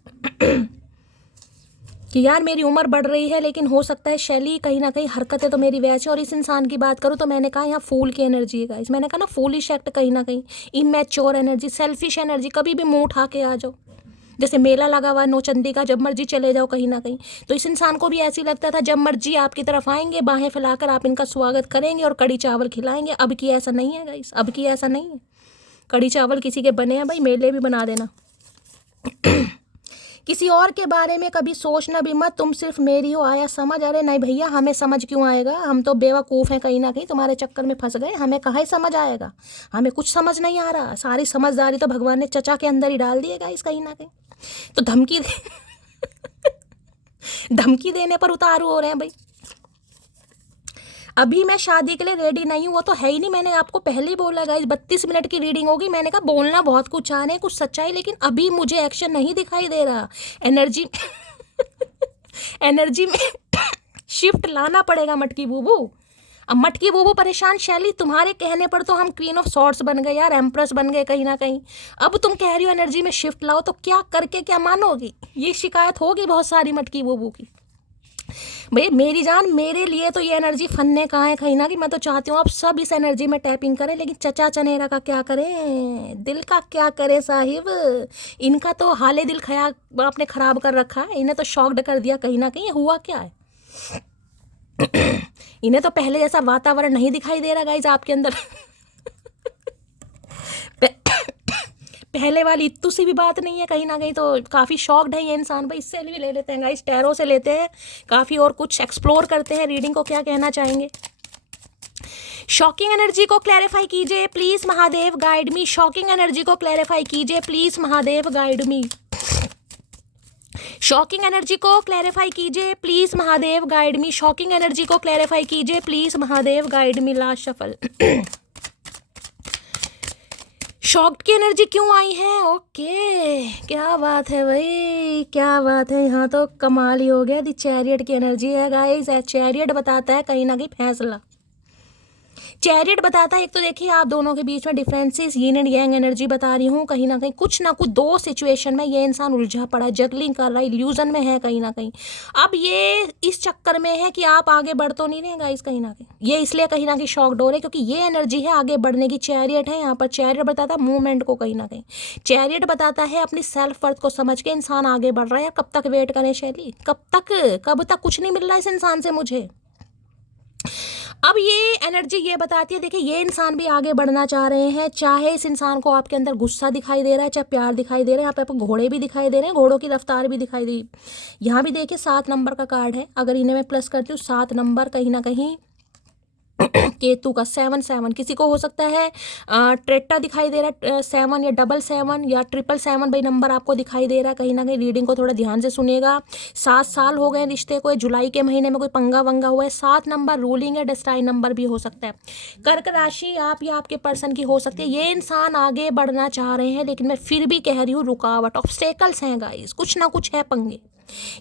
कि यार मेरी उम्र बढ़ रही है, लेकिन हो सकता है शैली कहीं ना कहीं हरकतें तो मेरी वैसी। और इस इंसान की बात करूँ तो मैंने कहा यहाँ फूल की एनर्जी है गाइस, मैंने कहा ना फूलिश एक्ट कहीं ना कहीं, इमेच्योर एनर्जी, सेल्फिश एनर्जी। कभी भी मुंह उठा के आ जाओ, जैसे मेला लगा हुआ नौचंदी का, जब मर्जी चले जाओ कहीं ना कहीं। तो इस इंसान को भी ऐसे ही लगता था जब मर्जी आपकी तरफ आएंगे, बाहें फैलाकर आप इनका स्वागत करेंगे और कड़ी चावल खिलाएंगे। अब की ऐसा नहीं है गाइस, अब की ऐसा नहीं है। कड़ी चावल किसी के बने हैं भाई, मेले भी बना देना। किसी और के बारे में कभी सोचना भी मत, तुम सिर्फ मेरी हो, आया समझ। अरे नहीं भैया, हमें समझ क्यों आएगा, हम तो बेवकूफ़ हैं कहीं ना कहीं, तुम्हारे चक्कर में फंस गए, हमें कहाँ ही समझ आएगा। हमें कुछ समझ नहीं आ रहा, सारी समझदारी तो भगवान ने चचा के अंदर ही डाल दिएगा इस कहीं ना कहीं। तो धमकी देने पर उतारू हो रहे हैं भाई। अभी मैं शादी के लिए रेडी नहीं हूँ, वो तो है ही नहीं। मैंने आपको पहले ही बोला गाइस 32 मिनट की रीडिंग होगी। मैंने कहा बोलना बहुत कुछ आ रहे हैं, कुछ सच्चाई, लेकिन अभी मुझे एक्शन नहीं दिखाई दे रहा। एनर्जी एनर्जी में शिफ्ट लाना पड़ेगा मटकी बूबू। अब मटकी बूबू परेशान, शैली तुम्हारे कहने पर तो हम क्वीन ऑफ सॉर्ट्स बन गए यार, एम्प्रेस बन गए कहीं ना कहीं। अब तुम कह रही हो एनर्जी में शिफ्ट लाओ, तो क्या करके क्या मानोगी, ये शिकायत होगी बहुत सारी मटकी बूबू की। भाई मेरी जान, मेरे लिए तो ये एनर्जी फन्ने कहाँ है कहीं ना कि मैं तो चाहती हूँ आप सब इस एनर्जी में टैपिंग करें, लेकिन चचा चनेरा का क्या करें, दिल का क्या करें साहिब। इनका तो हाले दिल ख्याल आपने ख़राब कर रखा है, इन्हें तो शॉक्ड कर दिया कहीं ना कहीं। हुआ क्या है इन्हें तो पहले जैसा वातावरण नहीं दिखाई दे रहा गाइज आपके अंदर। पहले वाली इत्तू सी भी बात नहीं है कहीं ना कहीं, तो काफ़ी शॉक्ड है ये इंसान। भाई इससे भी ले लेते हैं गाइस, टैरो से लेते हैं काफ़ी, और कुछ एक्सप्लोर करते हैं रीडिंग को, क्या कहना चाहेंगे। शॉकिंग एनर्जी को क्लैरिफाई कीजिए please Mahadev guide me. Shocking energy को क्लैरिफाई कीजिए please Mahadev guide me. Shocking energy को क्लैरिफाई कीजिए please Mahadev guide me. Shocking energy को क्लैरिफाई कीजिए please Mahadev guide me. Last shuffle. Shocked की एनर्जी क्यों आई है, ओके क्या बात है भाई, क्या बात है। यहाँ तो कमाल ही हो गया। दी चैरियट की एनर्जी है गाइस, चैरियट बताता है कहीं ना कहीं फैसला। चैरियट बताता है, एक तो देखिए आप दोनों के बीच में differences, yin and yang energy बता रही हूँ, कहीं ना कुछ दो सिचुएशन में ये इंसान उलझा पड़ा है, जगलिंग कर रहा है, इल्यूजन में है कहीं ना कहीं। अब ये इस चक्कर में है कि आप आगे बढ़ तो नहीं रहे गाइस, कहीं ना कहीं ये इसलिए कहीं ना कहीं शॉक्ड हो रहे, क्योंकि ये एनर्जी है आगे बढ़ने की, चैरियट है यहाँ पर। चैरियट बताता है मूवमेंट को, कहीं ना कहीं चैरियट बताता है अपनी सेल्फ वर्थ को समझ के इंसान आगे बढ़ रहा है। कब तक वेट करें शैली, कब तक कुछ नहीं मिल रहा है इस इंसान से मुझे। अब ये एनर्जी ये बताती है, देखिए ये इंसान भी आगे बढ़ना चाह रहे हैं, चाहे इस इंसान को आपके अंदर गुस्सा दिखाई दे रहा है, चाहे प्यार दिखाई दे रहा है। यहाँ पे आपको घोड़े भी दिखाई दे रहे हैं, घोड़ों की रफ्तार भी दिखाई दी। यहाँ भी देखिए 7 नंबर का कार्ड है, अगर इन्हें मैं प्लस करती हूँ 7 नंबर, कहीं ना कहीं केतु का 7 किसी को हो सकता है ट्रेटा दिखाई दे रहा है 7 या 7 या 7 भाई नंबर आपको दिखाई दे रहा है। कहीं ना कहीं रीडिंग को थोड़ा ध्यान से सुनिएगा। 7 साल हो गए रिश्ते को, जुलाई के महीने में कोई पंगा वंगा हुआ है। 7 नंबर रूलिंग है, डेस्टाइन नंबर भी हो सकता है। कर्क राशि आप या आपके पर्सन की हो सकती है। ये इंसान आगे बढ़ना चाह रहे हैं, लेकिन मैं फिर भी कह रही हूँ रुकावट, ऑब्स्टेकल्स हैं गाइस, कुछ ना कुछ है पंगे।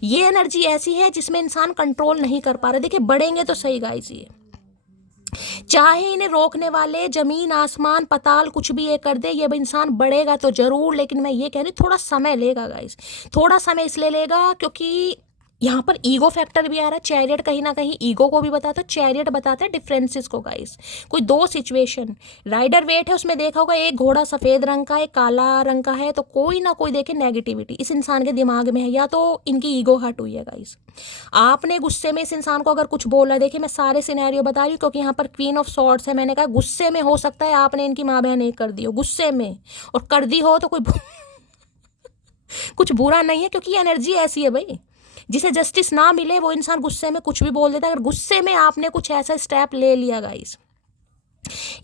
ये एनर्जी ऐसी है जिसमें इंसान कंट्रोल नहीं कर पा रहे। देखिए बढ़ेंगे तो सही गाइस, ये चाहे इन्हें रोकने वाले जमीन आसमान पताल कुछ भी ये कर दे, ये इंसान बढ़ेगा तो जरूर। लेकिन मैं ये कह रही थोड़ा समय लेगा गाइस, थोड़ा समय इसलिए लेगा क्योंकि यहाँ पर ईगो फैक्टर भी आ रहा है। चैरियट कहीं ना कहीं ईगो को भी बताता है, चैरियट बताता है डिफरेंसेस को गाइस। कोई दो सिचुएशन, राइडर वेट है उसमें देखा होगा, एक घोड़ा सफ़ेद रंग का एक काला रंग का है, तो कोई ना कोई देखे नेगेटिविटी इस इंसान के दिमाग में है, या तो इनकी ईगो हर्ट हुई है गाइस। आपने गुस्से में इस इंसान को अगर कुछ बोला, देखिए मैं सारे सिनेरियो बता रही हूँ क्योंकि यहाँ पर क्वीन ऑफ सॉर्ड्स है। मैंने कहा गुस्से में हो सकता है आपने इनकी माँ बहन एक कर दी हो गुस्से में, और कर दी हो तो कोई कुछ बुरा नहीं है, क्योंकि एनर्जी ऐसी है भाई, जिसे जस्टिस ना मिले वो इंसान गुस्से में कुछ भी बोल देता है। अगर गुस्से में आपने कुछ ऐसा स्टेप ले लिया गाइस,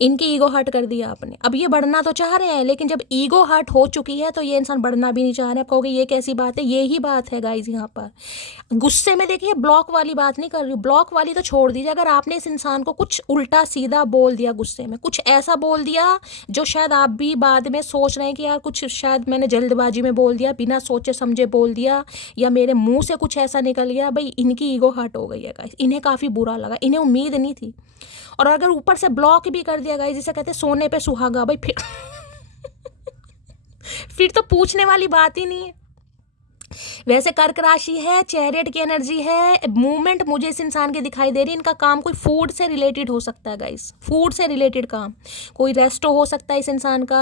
इनकी ईगो हर्ट कर दिया आपने। अब ये बढ़ना तो चाह रहे हैं, लेकिन जब ईगो हर्ट हो चुकी है तो ये इंसान बढ़ना भी नहीं चाह रहे। आप कहोगे ये कैसी बात है, ये ही बात है गाइस। यहाँ पर गुस्से में देखिए ब्लॉक वाली बात नहीं कर रही हूँ, ब्लॉक वाली तो छोड़ दीजिए। अगर आपने इस इंसान को कुछ उल्टा सीधा बोल दिया, गुस्से में कुछ ऐसा बोल दिया जो शायद आप भी बाद में सोच रहे हैं कि यार कुछ शायद मैंने जल्दबाजी में बोल दिया, बिना सोचे समझे बोल दिया, या मेरे मुंह से कुछ ऐसा निकल गया, भाई इनकी ईगो हर्ट हो गई है गाइस। इन्हें काफ़ी बुरा लगा, इन्हें उम्मीद नहीं थी। और अगर ऊपर से ब्लॉक भी कर दिया गाइस, जिसे कहते हैं सोने पे सुहागा, भाई फिर फिर तो पूछने वाली बात ही नहीं है। वैसे कर्क राशि है, चैरियट की एनर्जी है, मूवमेंट मुझे इस इंसान की दिखाई दे रही है। इनका काम कोई फूड से रिलेटेड हो सकता है गाइस, फूड से रिलेटेड काम, कोई रेस्टो हो सकता है इस इंसान का,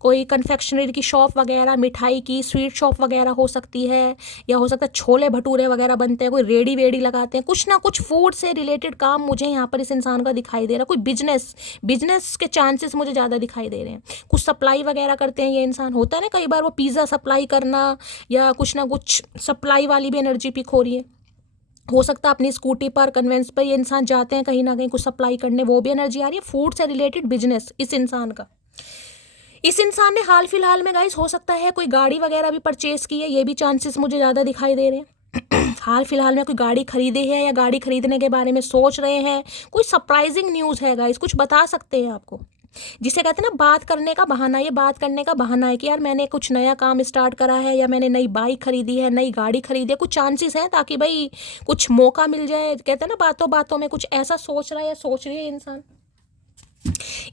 कोई कन्फेक्शनरी की शॉप वगैरह, मिठाई की स्वीट शॉप वगैरह हो सकती है, या हो सकता है छोले भटूरे वगैरह बनते हैं, कोई रेडी वेडी लगाते हैं, कुछ ना कुछ फूड से रिलेटेड काम मुझे यहाँ पर इस इंसान का दिखाई दे रहा है। कोई बिजनेस के चांसेस मुझे ज़्यादा दिखाई दे रहे हैं। कुछ सप्लाई वगैरह करते हैं ये इंसान, होता है ना कई बार वो पिज़्ज़ा सप्लाई करना, या कुछ ना कुछ सप्लाई वाली भी एनर्जी पिक हो रही है। हो सकता है अपनी स्कूटी पर कन्वेंस पर ये इंसान जाते हैं कहीं ना कहीं कुछ सप्लाई करने, वो भी एनर्जी आ रही है। फूड से रिलेटेड बिजनेस इस इंसान का, इस इंसान ने हाल फिलहाल में गाइस हो सकता है कोई गाड़ी वगैरह भी परचेस की है, ये भी चांसेस मुझे ज़्यादा दिखाई दे रहे हैं। हाल फिलहाल में कोई गाड़ी खरीदे है या गाड़ी खरीदने के बारे में सोच रहे हैं, कोई सरप्राइजिंग न्यूज़ है गाइस, कुछ बता सकते हैं आपको, जिसे कहते हैं ना बात करने का बहाना। ये बात करने का बहाना है कि यार मैंने कुछ नया काम स्टार्ट करा है, या मैंने नई बाइक खरीदी है, नई गाड़ी खरीदी है, कुछ चांसेस हैं ताकि भाई कुछ मौका मिल जाए। कहते हैं ना बातों बातों में कुछ ऐसा सोच रहा है या सोच रही है इंसान।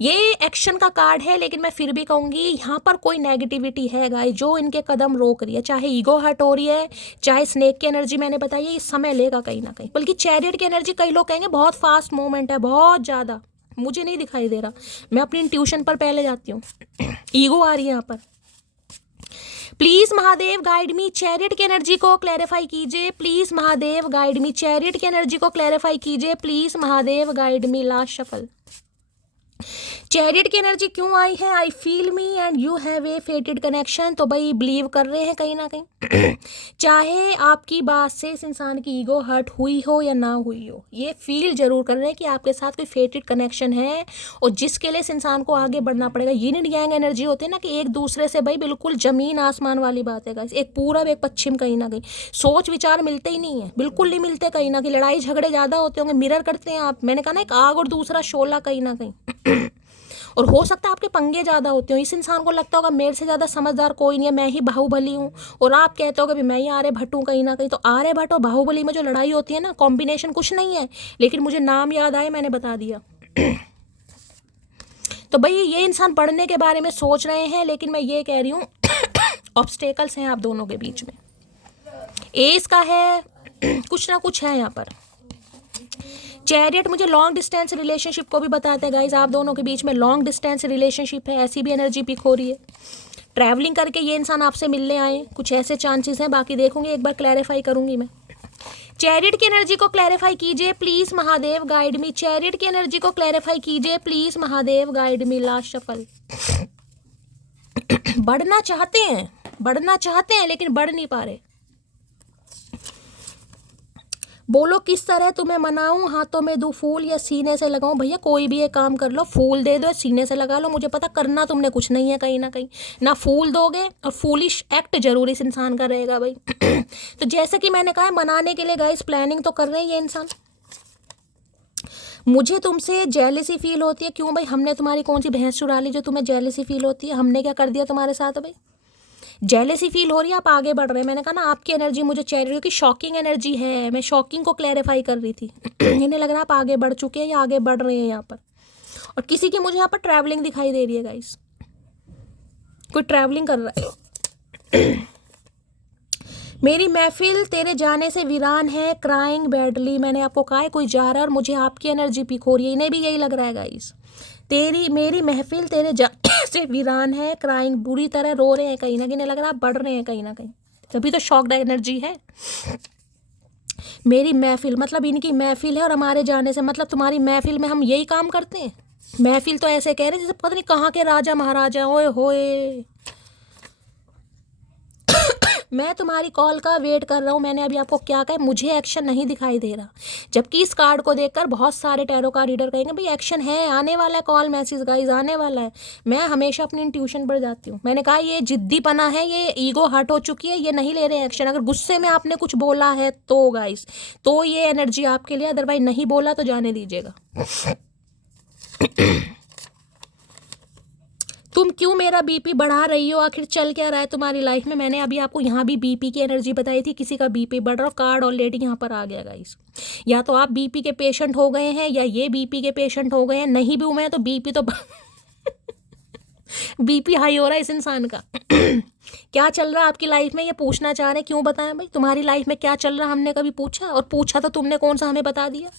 ये एक्शन का कार्ड है, लेकिन मैं फिर भी कहूँगी यहाँ पर कोई नेगेटिविटी है गाइस जो इनके कदम रोक रही है। चाहे ईगो हर्ट हो रही है, चाहे स्नेक की एनर्जी मैंने बताई है, ये समय लेगा कहीं ना कहीं। बल्कि चैरियट की एनर्जी कई लोग कहेंगे बहुत फास्ट मूवमेंट है, बहुत ज़्यादा, मुझे नहीं दिखाई दे रहा। मैं अपनी इंट्यूशन पर पहले जाती हूँ। ईगो आ रही है यहाँ पर। Please Mahadev guide me, chariot की एनर्जी को क्लैरिफाई कीजिए। Please Mahadev guide me, chariot की एनर्जी को क्लैरिफाई कीजिए। Please Mahadev guide me. Last shuffle, chariot की एनर्जी क्यों आई है? I feel me and you have a फेटेड connection. तो भाई बिलीव कर रहे हैं कहीं ना कहीं चाहे आपकी बात से इस इंसान की ईगो हर्ट हुई हो या ना हुई हो, ये फील जरूर कर रहे हैं कि आपके साथ कोई फेटेड कनेक्शन है, और जिसके लिए इस इंसान को आगे बढ़ना पड़ेगा। यिन एंड यांग एनर्जी होती है ना कि एक दूसरे से भाई बिल्कुल जमीन आसमान वाली बात है गाइस, एक पूरब एक पश्चिम, कहीं ना कहीं सोच विचार मिलते ही नहीं है, बिल्कुल नहीं मिलते। कहीं ना कहीं लड़ाई झगड़े ज़्यादा होते होंगे, मिरर करते हैं आप। मैंने कहा ना एक आग और दूसरा शोला कहीं ना कहीं और हो सकता है आपके पंगे ज़्यादा होते हो। इस इंसान को लगता होगा मेरे से ज़्यादा समझदार कोई नहीं है, मैं ही बाहुबली हूँ, और आप कहते हो कि मैं ही आर्यभट्ट हूँ कहीं ना कहीं। तो आर्यभट्ट और बाहुबली में जो लड़ाई होती है ना, कॉम्बिनेशन कुछ नहीं है, लेकिन मुझे नाम याद आए मैंने बता दिया। तो भाई ये इंसान बढ़ने के बारे में सोच रहे हैं, लेकिन मैं ये कह रही हूँ ऑब्स्टेकल्स हैं आप दोनों के बीच में। एस का है, कुछ ना कुछ है यहाँ पर। चैरियट मुझे लॉन्ग डिस्टेंस रिलेशनशिप को भी बताता है गाइज, आप दोनों के बीच में लॉन्ग डिस्टेंस रिलेशनशिप है, ऐसी भी एनर्जी पिक हो रही है। ट्रैवलिंग करके ये इंसान आपसे मिलने आए, कुछ ऐसे चांसेस हैं, बाकी देखूंगी, एक बार क्लैरिफाई करूंगी मैं। चैरियट की एनर्जी को क्लैरिफाई कीजिए please Mahadev, guide me. Chariot की एनर्जी को क्लैरिफाई कीजिए please Mahadev, guide me. Last shuffle. बढ़ना चाहते हैं लेकिन बढ़ नहीं पा रहे। बोलो किस तरह तुम्हें मनाऊं, हाथों में दूं फूल या सीने से लगाऊं। भैया कोई भी एक काम कर लो, फूल दे दो, सीने से लगा लो, मुझे पता करना तुमने कुछ नहीं है कहीं ना कहीं। ना फूल दोगे और फूलिश एक्ट जरूर इस इंसान का रहेगा भाई। तो जैसे कि मैंने कहा, मनाने के लिए गाइस प्लानिंग तो कर रहे हैं ये इंसान। मुझे तुमसे जेलसी फील होती है। क्यों भाई, हमने तुम्हारी कौन सी भैंस चुरा ली जो तुम्हें जेलसी फील होती है? हमने क्या कर दिया तुम्हारे साथ भाई? जेलसी फील हो रही है, आप आगे बढ़ रहे हैं। मैंने कहा ना आपकी एनर्जी मुझे चाहिए, क्योंकि शॉकिंग एनर्जी है, मैं शॉकिंग को क्लैरिफाई कर रही थी। इन्हें लग रहा है आप आगे बढ़ चुके हैं या आगे बढ़ रहे हैं यहाँ पर। और किसी की मुझे यहाँ पर ट्रैवलिंग दिखाई दे रही है गाइस, कोई ट्रैवलिंग कर रहा है। मेरी महफिल तेरे जाने से वीरान है, क्राइंग बैडली। मैंने आपको कहा है कोई जा रहा है और मुझे आपकी एनर्जी पिक हो रही है, इन्हें भी यही लग रहा है गाइस। मेरी महफिल तेरे जाने से वीरान है, क्राइंग, बुरी तरह रो रहे हैं कहीं ना कहीं, लग रहा है बढ़ रहे हैं कहीं ना कहीं, तभी तो शॉक्ड एनर्जी है। मेरी महफिल मतलब इनकी महफिल है, और हमारे जाने से मतलब तुम्हारी महफिल में हम यही काम करते हैं। महफिल तो ऐसे कह रहे हैं जैसे पता नहीं कहाँ के राजा महाराजा। ओए होए, मैं तुम्हारी कॉल का वेट कर रहा हूँ। मैंने अभी आपको क्या कहा, मुझे एक्शन नहीं दिखाई दे रहा, जबकि इस कार्ड को देखकर बहुत सारे टैरो कार्ड रीडर कहेंगे भाई एक्शन है, आने वाला है, कॉल मैसेज गाइस आने वाला है। मैं हमेशा अपनी इंट्यूशन पर जाती हूँ। मैंने कहा ये जिद्दीपना है, ये ईगो हर्ट हो चुकी है, ये नहीं ले रहे एक्शन। अगर गुस्से में आपने कुछ बोला है तो गाइस, तो ये एनर्जी आपके लिए, अदरवाइज नहीं बोला तो जाने दीजिएगा। तुम क्यों मेरा बीपी बढ़ा रही हो, आखिर चल क्या रहा है तुम्हारी लाइफ में? मैंने अभी आपको यहाँ भी बीपी की एनर्जी बताई थी, किसी का बीपी बढ़ रहा, कार्ड ऑलरेडी यहाँ पर आ गया गाइस। या तो आप बीपी के पेशेंट हो गए हैं या ये बीपी के पेशेंट हो गए हैं। नहीं भी हुए हैं तो बीपी तो बीपी हाई हो रहा है इस इंसान का। क्या चल रहा है आपकी लाइफ में ये पूछना चाह रहे हैं, क्यों बताएं भाई तुम्हारी लाइफ में क्या चल रहा है? हमने कभी पूछा? और पूछा तो तुमने कौन सा हमें बता दिया?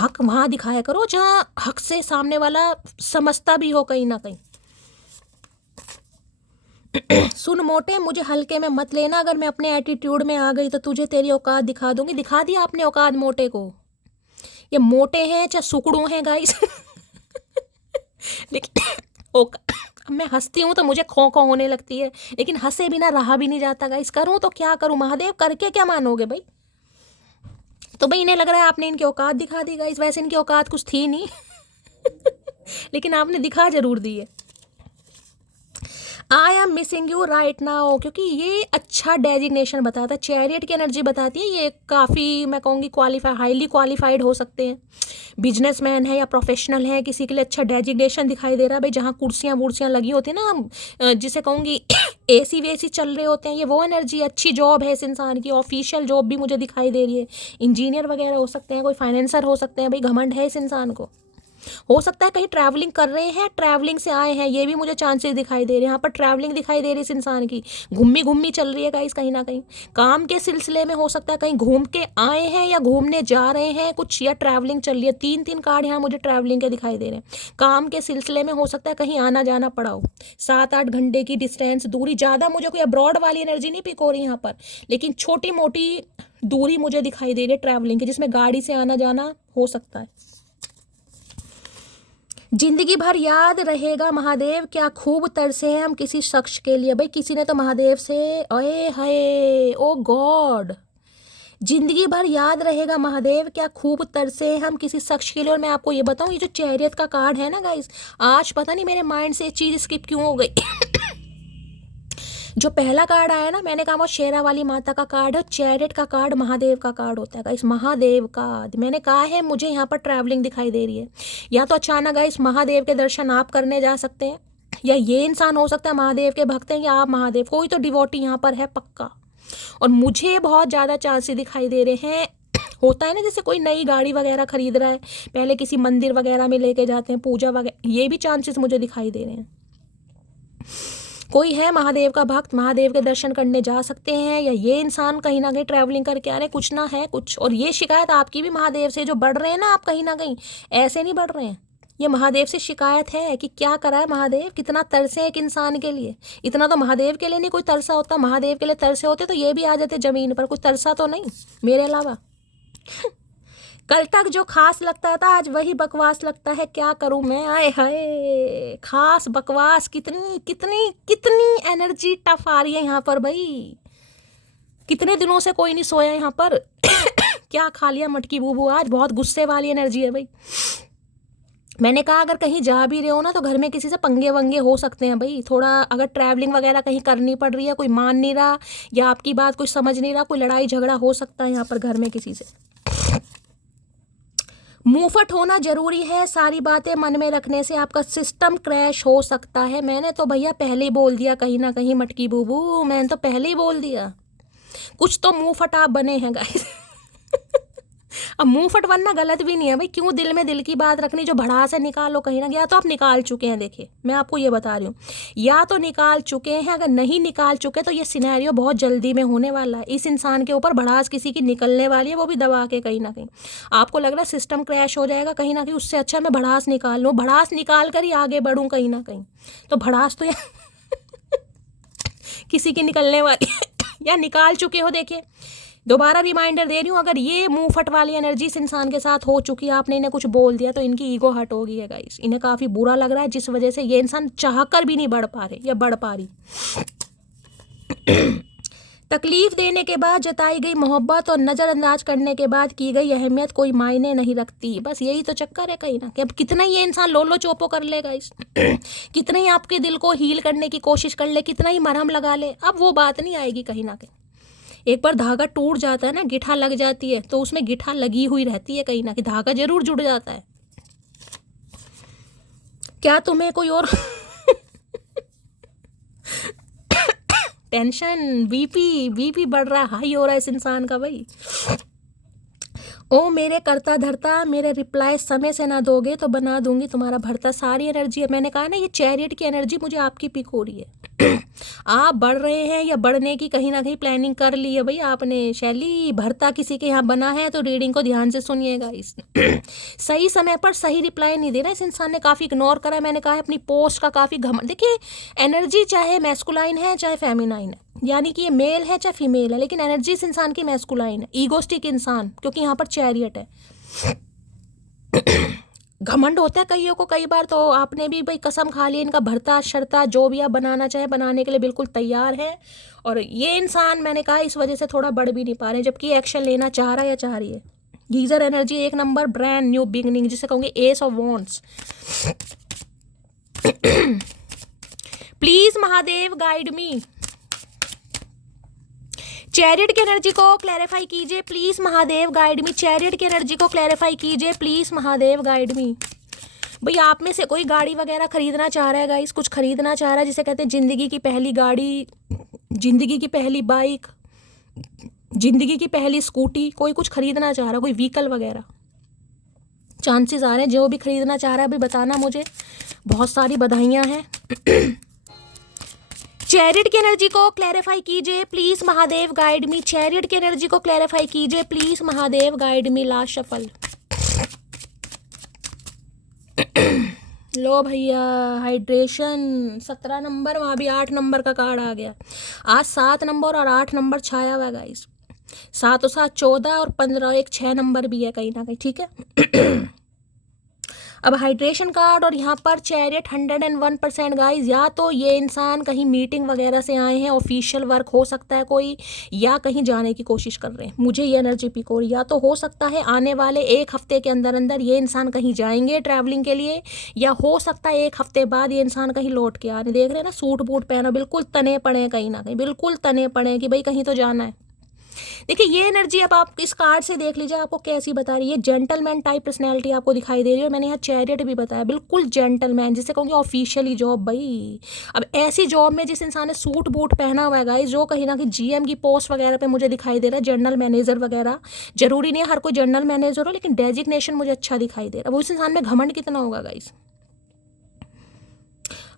हक वहां दिखाया करो जहाँ हक से सामने वाला समझता भी हो कहीं ना कहीं। सुन मोटे, मुझे हल्के में मत लेना, अगर मैं अपने एटीट्यूड में आ गई तो तुझे तेरी औकात दिखा दूंगी। दिखा दिया आपने औकात मोटे को। ये मोटे हैं चाहे सुकड़ू हैं गाइस। लेकिन मैं हंसती हूँ तो मुझे खो खो होने लगती है, लेकिन हंसे बिना रहा भी नहीं जाता गाइस। करूँ तो क्या करूँ महादेव, करके क्या मानोगे भाई? तो भाई इन्हें लग रहा है आपने इनकी औकात दिखा दी गाइस। वैसे इनकी औकात कुछ थी नहीं। लेकिन आपने दिखा जरूर दी है। I am missing you right now, क्योंकि ये अच्छा डेजिग्नेशन बताता है। चैरियट की एनर्जी बताती है ये काफ़ी, मैं कहूँगी हाईली क्वालिफाइड हो सकते हैं, बिजनेसमैन है या प्रोफेशनल है, किसी के लिए अच्छा डेजिग्नेशन दिखाई दे रहा है भाई। जहाँ कुर्सियाँ वुर्सियाँ लगी होती है ना, जिसे कहूँगी एसी वेसी चल रहे होते हैं, ये वो एनर्जी। अच्छी जॉब है इस इंसान की, ऑफिशियल जॉब भी मुझे दिखाई दे रही है। इंजीनियर वगैरह हो सकते हैं, कोई फाइनेंसर हो सकते हैं भाई। घमंड है इस इंसान को। हो सकता है कहीं ट्रैवलिंग कर रहे हैं, ट्रैवलिंग से आए हैं, ये भी मुझे चांसेस दिखाई दे रहे हैं। यहाँ पर ट्रैवलिंग दिखाई दे रही है इस इंसान की, घूमी घूमी चल रही है गाइस कहीं ना कहीं। काम के सिलसिले में हो सकता है कहीं घूम के आए हैं या घूमने जा रहे हैं कुछ, या ट्रैवलिंग चल रही है। 3 कार्ड यहाँ मुझे ट्रैवलिंग के दिखाई दे रहे हैं। काम के सिलसिले में हो सकता है कहीं आना जाना पड़ा हो, 7-8 घंटे की डिस्टेंस दूरी। ज़्यादा मुझे कोई अब्रॉड वाली एनर्जी नहीं पिक हो रही यहाँ पर, लेकिन छोटी मोटी दूरी मुझे दिखाई दे रही है ट्रैवलिंग की, जिसमें गाड़ी से आना जाना हो सकता है। जिंदगी भर याद रहेगा महादेव, क्या खूब तरसे हैं हम किसी शख्स के लिए। भाई किसी ने तो महादेव से, ओए हाय ओ गॉड, जिंदगी भर याद रहेगा महादेव, क्या खूब तरसे हैं हम किसी शख्स के लिए। और मैं आपको ये बताऊं, ये जो चैरियत का कार्ड है ना गाइस, आज पता नहीं मेरे माइंड से ये चीज़ स्किप क्यों हो गई। जो पहला कार्ड आया ना, मैंने कहा वो शेरा वाली माता का कार्ड है। चैरियट का कार्ड महादेव का कार्ड होता है गाइस, महादेव का। मैंने कहा है मुझे यहाँ पर ट्रैवलिंग दिखाई दे रही है। या तो अचानक गाइस महादेव के दर्शन आप करने जा सकते हैं, या ये इंसान हो सकता है महादेव के भक्त हैं, या आप महादेव, कोई तो डिवोटी यहाँ पर है पक्का। और मुझे बहुत ज़्यादा चांसेस दिखाई दे रहे हैं होता है ना, जैसे कोई नई गाड़ी वगैरह खरीद रहा है, पहले किसी मंदिर वगैरह में लेके जाते हैं पूजा वगैरह, ये भी चांसेस मुझे दिखाई दे रहे हैं। कोई है महादेव का भक्त, महादेव के दर्शन करने जा सकते हैं, या ये इंसान कहीं ना कहीं ट्रैवलिंग करके आ रहे हैं, कुछ ना है कुछ। और ये शिकायत आपकी भी महादेव से, जो बढ़ रहे हैं ना आप कहीं ना कहीं, ऐसे नहीं बढ़ रहे हैं, ये महादेव से शिकायत है कि क्या करा है महादेव, कितना तरसे एक इंसान के लिए। इतना तो महादेव के लिए नहीं कोई तरसा होता, महादेव के लिए तरसे होते तो ये भी आ जाते जमीन पर, कुछ तरसा तो नहीं मेरे अलावा। कल तक जो खास लगता था आज वही बकवास लगता है, क्या करूं मैं। आए हाय, खास बकवास, कितनी कितनी कितनी एनर्जी टफ आ रही है यहाँ पर भाई। कितने दिनों से कोई नहीं सोया यहाँ पर। क्या खा लिया मटकी बूबू आज, बहुत गुस्से वाली एनर्जी है भाई। मैंने कहा अगर कहीं जा भी रहे हो ना तो घर में किसी से पंगे वंगे हो सकते हैं भाई। थोड़ा अगर ट्रैवलिंग वगैरह कहीं करनी पड़ रही है, कोई मान नहीं रहा या आपकी बात कोई समझ नहीं रहा, कोई लड़ाई झगड़ा हो सकता है यहाँ पर घर में किसी से। मुंहफट होना जरूरी है, सारी बातें मन में रखने से आपका सिस्टम क्रैश हो सकता है। मैंने तो भैया पहले ही बोल दिया कहीं ना कहीं मटकी बूबू, मैंने तो पहले ही बोल दिया। कुछ तो मुंहफट आप बने हैं गाइस। अब मुंहफट बनना गलत भी नहीं है भाई, क्यों दिल में दिल की बात रखनी, जो भड़ास है निकालो कहीं ना, या तो आप निकाल चुके हैं, देखिए मैं आपको ये बता रही हूँ, या तो निकाल चुके हैं, अगर नहीं निकाल चुके तो ये सिनेरियो बहुत जल्दी में होने वाला है। इस इंसान के ऊपर भड़ास किसी की निकलने वाली है, वो भी दबा के कहीं ना कहीं। आपको लग रहा है सिस्टम क्रैश हो जाएगा कहीं ना कहीं, उससे अच्छा मैं भड़ास निकाल लूँ, भड़ास निकाल कर ही आगे बढ़ूँ कहीं ना कहीं। तो भड़ास तो किसी की निकलने वाली या निकाल चुके हो। देखिए दोबारा रिमाइंडर दे रही हूँ, अगर ये मुंह फट वाली एनर्जी इस इंसान के साथ हो चुकी है, आपने इन्हें कुछ बोल दिया तो इनकी ईगो हट हो गई है गाइस। इन्हें काफ़ी बुरा लग रहा है, जिस वजह से ये इंसान चाहकर भी नहीं बढ़ पा रहे या बढ़ पा रही। तकलीफ देने के बाद जताई गई मोहब्बत और नज़रअंदाज करने के बाद की गई अहमियत कोई मायने नहीं रखती। बस यही तो चक्कर है कहीं ना कि अब कितना ही ये इंसान लोलो चोपो कर लेगा इस कितना ही आपके दिल को हील करने की कोशिश कर ले, कितना ही मरहम लगा ले, अब वो बात नहीं आएगी कहीं ना कहीं। एक बार धागा टूट जाता है ना, गिठा लग जाती है, तो उसमें गिठा लगी हुई रहती है कहीं ना कहीं, धागा जरूर जुड़ जाता है। क्या तुम्हें कोई और टेंशन, बीपी बढ़ रहा है, हाई हो रहा है इस इंसान का भाई। ओ मेरे करता धरता, मेरे रिप्लाई समय से ना दोगे तो बना दूंगी तुम्हारा भरता। सारी एनर्जी है, मैंने कहा ना ये चैरियट की एनर्जी मुझे आपकी पिक हो रही है। आप बढ़ रहे हैं या बढ़ने की कहीं ना कहीं प्लानिंग कर ली है भाई आपने। शैली भरता किसी के यहाँ बना है तो रीडिंग को ध्यान से सुनिएगा। इस सही समय पर सही रिप्लाई नहीं दे रहा इस इंसान ने, काफ़ी इग्नोर करा है। मैंने कहा है अपनी पोस्ट का काफ़ी घमंड। देखिए एनर्जी चाहे मैस्कुलाइन है चाहे फेमिनाइन है, यानी कि ये मेल है चाहे फीमेल है, लेकिन एनर्जी इस इंसान की मैस्कुलाइन है, ईगोस्टिक इंसान, क्योंकि यहाँ पर चैरियट है। घमंड होता है कईयों को कई बार, तो आपने भी भाई कसम खा ली इनका भरता शरता जो भी आप बनाना चाहे बनाने के लिए बिल्कुल तैयार है। और ये इंसान मैंने कहा इस वजह से थोड़ा बढ़ भी नहीं पा रहे, जबकि एक्शन लेना चाह रहा है या चाह रही है। गीजर एनर्जी एक नंबर, ब्रांड न्यू बिगनिंग जिसे कहूँगी, S of wands. Please Mahadev guide me, chariot की एनर्जी को क्लैरिफाई कीजिए please Mahadev guide me. Chariot की एनर्जी को क्लैरिफाई कीजिए प्लीज महादेव गाइड मी। भाई आप में से कोई गाड़ी वगैरह खरीदना चाह रहा है गाइस, कुछ खरीदना चाह रहा है जिसे कहते हैं ज़िंदगी की पहली गाड़ी, ज़िंदगी की पहली बाइक, ज़िंदगी की पहली स्कूटी, कोई कुछ खरीदना चाह रहा है, कोई व्हीकल वगैरह। चांसेस आ रहे हैं जो भी खरीदना चाह रहा है अभी बताना मुझे, बहुत सारी बधाइयाँ हैं। चैरियट की एनर्जी को क्लैरिफाई कीजिए please Mahadev guide me. Chariot की एनर्जी को क्लैरिफाई कीजिए please Mahadev guide me. Last shuffle. लो भैया हाइड्रेशन 17 नंबर, वहाँ भी 8 नंबर का कार्ड आ गया। आज 7 नंबर और 8 नंबर छाया हुआ है गाइस। 7 और 7 14 और 15 और एक 6 नंबर भी है कहीं ना कहीं, ठीक है। अब हाइड्रेशन कार्ड और यहाँ पर चैरियट 101% गाइज। या तो ये इंसान कहीं मीटिंग वगैरह से आए हैं, ऑफिशियल वर्क हो सकता है कोई, या कहीं जाने की कोशिश कर रहे हैं, मुझे ये एनर्जी पिक हो रही। या तो हो सकता है आने वाले 1 हफ्ते के अंदर अंदर ये इंसान कहीं जाएंगे ट्रैवलिंग के लिए, या हो सकता है 1 हफ्ते बाद ये इंसान कहीं लौट के आ रहे। देख रहे हैं ना, सूट बूट पहना, बिल्कुल तने पड़े हैं कहीं ना कहीं, बिल्कुल तने पड़े हैं कि भाई कहीं तो जाना है। देखिए ये एनर्जी अब आप इस कार्ड से देख लीजिए आपको कैसी बता रही है। जेंटलमैन टाइप पर्सनैलिटी आपको दिखाई दे रही है, और मैंने यहाँ चैरियट भी बताया, बिल्कुल जेंटलमैन, जिसे कहूँगी ऑफिशियली जॉब भाई। अब ऐसी जॉब में जिस इंसान ने सूट बूट पहना हुआ है गाइस, जो कहीं ना कहीं जीएम की पोस्ट वगैरह पे मुझे दिखाई दे रहा है, जनरल मैनेजर वगैरह, जरूरी नहीं है हर कोई जनरल मैनेजर हो, लेकिन डेजिग्नेशन मुझे अच्छा दिखाई दे रहा है। वो इस इंसान में घमंड कितना होगा गाइस।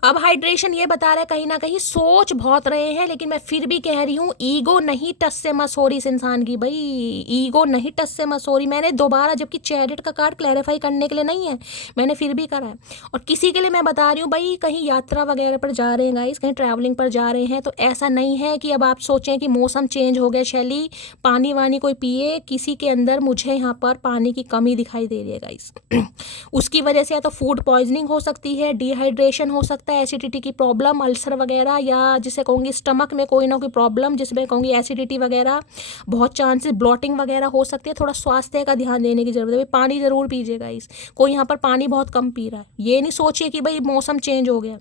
अब हाइड्रेशन ये बता रहा है कहीं ना कहीं सोच बहुत रहे हैं, लेकिन मैं फिर भी कह रही हूँ ईगो नहीं टस से मस हो रही इस इंसान की भाई, ईगो नहीं टस से मस हो रही। मैंने दोबारा, जबकि चैरियट का कार्ड क्लैरिफाई करने के लिए नहीं है, मैंने फिर भी करा है। और किसी के लिए मैं बता रही हूँ भाई, कहीं यात्रा वगैरह पर जा रहे हैं गाइस, कहीं ट्रैवलिंग पर जा रहे हैं, तो ऐसा नहीं है कि अब आप सोचें कि मौसम चेंज हो गया शैली, पानी वानी कोई पिए। किसी के अंदर मुझे यहाँ पर पानी की कमी दिखाई दे रही है गाइस। उसकी वजह से या तो फूड पॉइजनिंग हो सकती है, डिहाइड्रेशन हो सकता है, एसिडिटी की प्रॉब्लम, अल्सर वगैरह, या जिसे कहूँगी स्टमक में कोई ना कोई प्रॉब्लम, जिसमें कहूँगी एसिडिटी वगैरह, बहुत चांसेस ब्लॉटिंग वगैरह हो सकती है। थोड़ा स्वास्थ्य का ध्यान देने की जरूरत है। भाई पानी जरूर पीजिएगा। इस कोई यहाँ पर पानी बहुत कम पी रहा है, ये नहीं सोचिए कि भाई मौसम चेंज हो गया।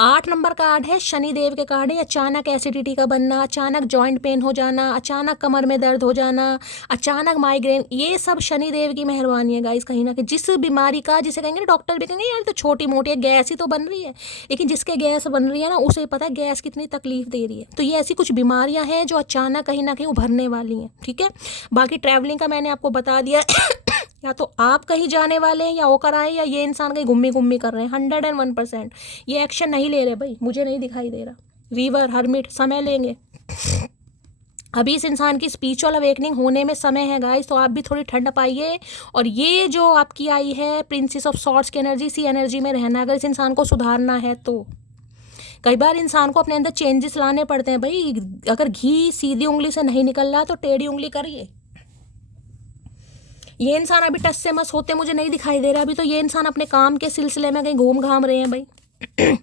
8 नंबर कार्ड है, शनिदेव के कार्ड है। अचानक एसिडिटी का बनना, अचानक जॉइंट पेन हो जाना, अचानक कमर में दर्द हो जाना, अचानक माइग्रेन, ये सब शनिदेव की मेहरबानी है गाइस। कहीं ना कहीं जिस बीमारी का, जिसे कहेंगे ना डॉक्टर भी कहेंगे यार तो छोटी मोटी है, गैस ही तो बन रही है, लेकिन जिसके गैस बन रही है ना उसे पता है गैस कितनी तकलीफ दे रही है। तो ये ऐसी कुछ बीमारियां हैं जो अचानक कहीं ना कहीं उभरने वाली हैं, ठीक है। बाकी ट्रैवलिंग का मैंने आपको बता दिया। या तो आप कहीं जाने वाले हैं या होकर आए, या ये इंसान कहीं घुम्मी घुम्मी कर रहे हैं। 101% ये एक्शन नहीं ले रहे भाई, मुझे नहीं दिखाई दे रहा। रीवर, हर्मिट, समय लेंगे। अभी इस इंसान की स्पिरिचुअल अवेकनिंग होने में समय है गाइस, तो आप भी थोड़ी ठंड पाइए। और ये जो आपकी आई है प्रिंसेस ऑफ सॉर्ड्स की एनर्जी, सी एनर्जी में रहना, अगर इस इंसान को सुधारना है तो। कई बार इंसान को अपने अंदर चेंजेस लाने पड़ते हैं भाई। अगर घी सीधी उंगली से नहीं निकल रहा तो टेढ़ी उंगली करिए। ये इंसान अभी टस से मस होते मुझे नहीं दिखाई दे रहा। अभी तो ये इंसान अपने काम के सिलसिले में कहीं घूम घाम रहे हैं भाई।